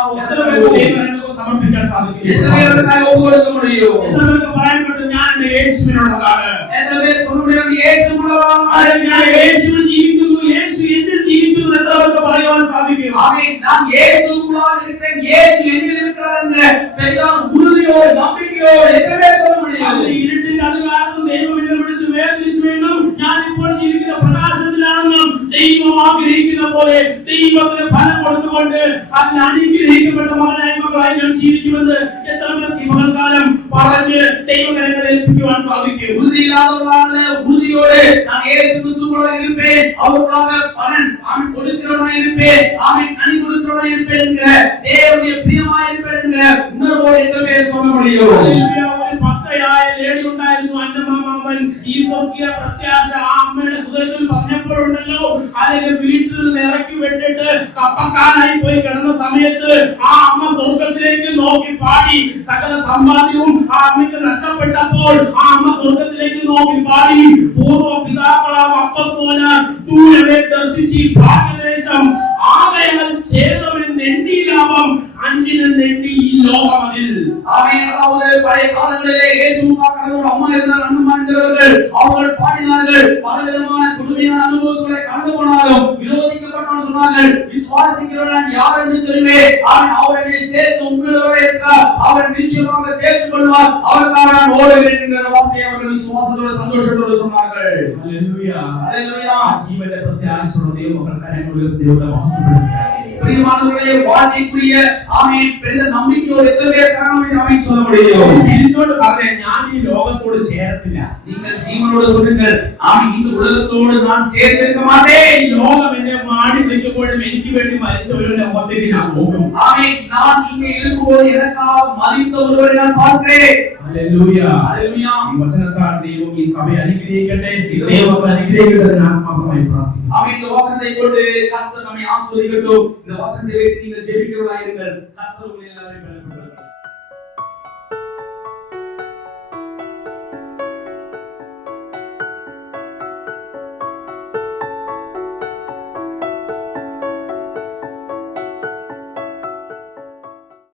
സമർപ്പിക്കാൻ സാധിക്കും. എത്ര പേർക്കായി ഒപ്പുകൊടുക്ക முடியும்? എത്ര പേർക്ക് പറയാൻ പറ്റും, ഞാൻ എൻ്റെ യേശുവിനുള്ളതാണ്? എത്ര പേർ சொல்ல முடியும், യേശുവിനുള്ളതാണ്? ഞാൻ യേശുവിൽ ജീവിക്കുന്നു, യേശു എന്നിൽ ജീവിക്കുന്നു. എത്ര പേർക്ക് പറയാൻ സാധിക്കും? ആമേൻ. நான் இயேசுவுக்குள்ளாக இருக்கிறேன், இயேசு എന്നിൽ இருக்கிறார் என்ற பெரிதான உறுதியோடு நம்பிக்கையோடு எത്ര പേർ சொல்ல முடியும்? ഇരുട്ടിന്റെ അധികാരത്തിൽ ദൈവം എന്നെ വിളിച്ച് വേദനിച്ചു എന്നും ഞാൻ ഇപ്പോൾ ജീവിക്കുന്ന പ്രകാശത്തിലാണെന്നും ദൈവം ആഗ്രഹിക്കുന്ന പോലെ ദൈവത്തിന് ഫലം കൊടുക്കുന്ന പറഞ്ഞുകൊണ്ട് അതിൽ അനുഗ്രഹിക്കപ്പെട്ട മകനായി മകളായി ഞാൻ ജീവിക്കുമെന്ന് എത്ര പേർക്ക് ഈ പകൽക്കാലം പറഞ്ഞ് ദൈവകരങ്ങളെ ഏൽപ്പിക്കുവാൻ സാധിക്കും? உறுதியில்லாதவர்களான உறுதியோடு நான் இயேசு கிறிஸ்துவுக்குள்ள இருப்பேன், அவருக்காக பலன் ஆமென் கொடுக்கிறவனாய் இருப்பேன், ஆமென் கனி கொடுக்கிறவனாய் இருப்பேன் என்கிற தேவனுடைய பிரியமாய் இருப்பேன் என்கிற உணர்வோடு எத்தனை பேர் சொல்ல முடியும்? ഹല്ലേലൂയ. ഒരു ഭക്തയായ ലേഡി ഉണ്ടായിരുന്നു, അന്നമാമൻ. ഈ സ്വർഗീയ പ്രത്യാശ ആ അമ്മയുടെ ഹൃദയത്തിൽ പറഞ്ഞപ്പോഴുണ്ടല്ലോ, അല്ലെങ്കിൽ വീട്ടിൽ നിന്ന് ഇറക്കി വിട്ടിട്ട് കപ്പക്കാനായി പോയി കിടന്ന സമയത്ത് ആ അമ്മ സ്വർഗത്തിലേക്ക് നോക്കി പാടി. സകല സമ്പാദ്യവും ആ അമ്മയ്ക്ക് നഷ്ടപ്പെട്ടപ്പോൾ ആ അമ്മ സ്വർഗത്തിലേക്ക് നോക്കി പാടി. പൂർവ്വ പിതാക്കളാം അപ്പസ്തോലർ ദൂരമേ ദർശിച്ച് ഭാഗ്യദേശം ആകയാൽ ഛേദമെന്ന് എണ്ണി ലാഭം അന്യനെണ്ണി ഈ ലോകമതിൽ. ஆமென். அதாவது பழைய காலங்களிலே இயேசுவுக்காக கடவுள் அம்மா இருந்தார், அண்ணம்மா என்கிறவர்கள் அவர்கள் பாடினார்கள். பலவிதமான கொடுமையான அனுபவங்களை கடந்து போனாலும் விரோதிக்கப்பட்டவர்கள் சொன்னார்கள், விசுவாசிக்கிறவன் யார் என்று தெரியுமே, அவன் அவரை சேர்த்து உண்மையோடு இருக்கிறார், அவன் நிச்சயமாக சேர்த்துக் கொள்வார், அவருக்காக நான் ஓடுகிறேன் என்கிற வார்த்தையை அவர்கள் விசுவாசத்தோடு சந்தோஷத்தோடு சொன்னார்கள். ഹല്ലേലൂയ. ஹல்லேலூயா. ജീവന്റെ പ്രത്യാശയുള്ള ദൈവമക്കൾ കരങ്ങൾ ഉയർത്തി ദൈവത്തെ മഹത്വപ്പെടുത്തുക. பிரியமானவர்களே, வாழ்க்கைக்குரிய ஆமென் பெரிய நம்பிக்கையோடு எத்தனை பேர் காரணம் என்று ஆமென் சொல்ல முடியும்? തിരിച്ചോട്ട് പറഞ്ഞേ, ഞാൻ ഈ ലോകത്തോട് ചേരത്തില്ല. நீங்கள் ஜீவனோடு சொல்லுங்கள், ஆமென் இந்த உலகத்தோடு நான் சேர்ந்திருக்க மாட்டேன். ഈ ലോകം എന്നെ മാടി നിൽക്കുമ്പോഴും എനിക്ക് വേണ്ടി മരിച്ചവരുടെ മുഖത്തേക്ക് ഞാൻ നോക്കും. ஆமென் நான் இங்கே இருக்கும்போது எனக்காக மரித்த ஒருவரை நான் பார்க்கிறேன். ഹല്ലേലൂയ. ஹல்லேலூயா. ഈ വചനത്താൽ ദൈവം ഈ സഭയെ അനുഗ്രഹിക്കട്ടെ, ദൈവമക്കളെ അനുഗ്രഹിക്കട്ടെ എന്ന് ആത്മാർത്ഥമായി പ്രാർത്ഥിക്കുന്നു. ஆமென் இந்த வசனத்தை கொண்டு கர்த்தர் நம்மை ஆசீர்வதிக்கட்டும். இந்த வசனத்தை வைத்து நீங்கள் ஜெபிக்கிறவர்களாக இருங்கள். கர்த்தர் உங்களை எல்லாரையும் பலப்படுத்துவார்.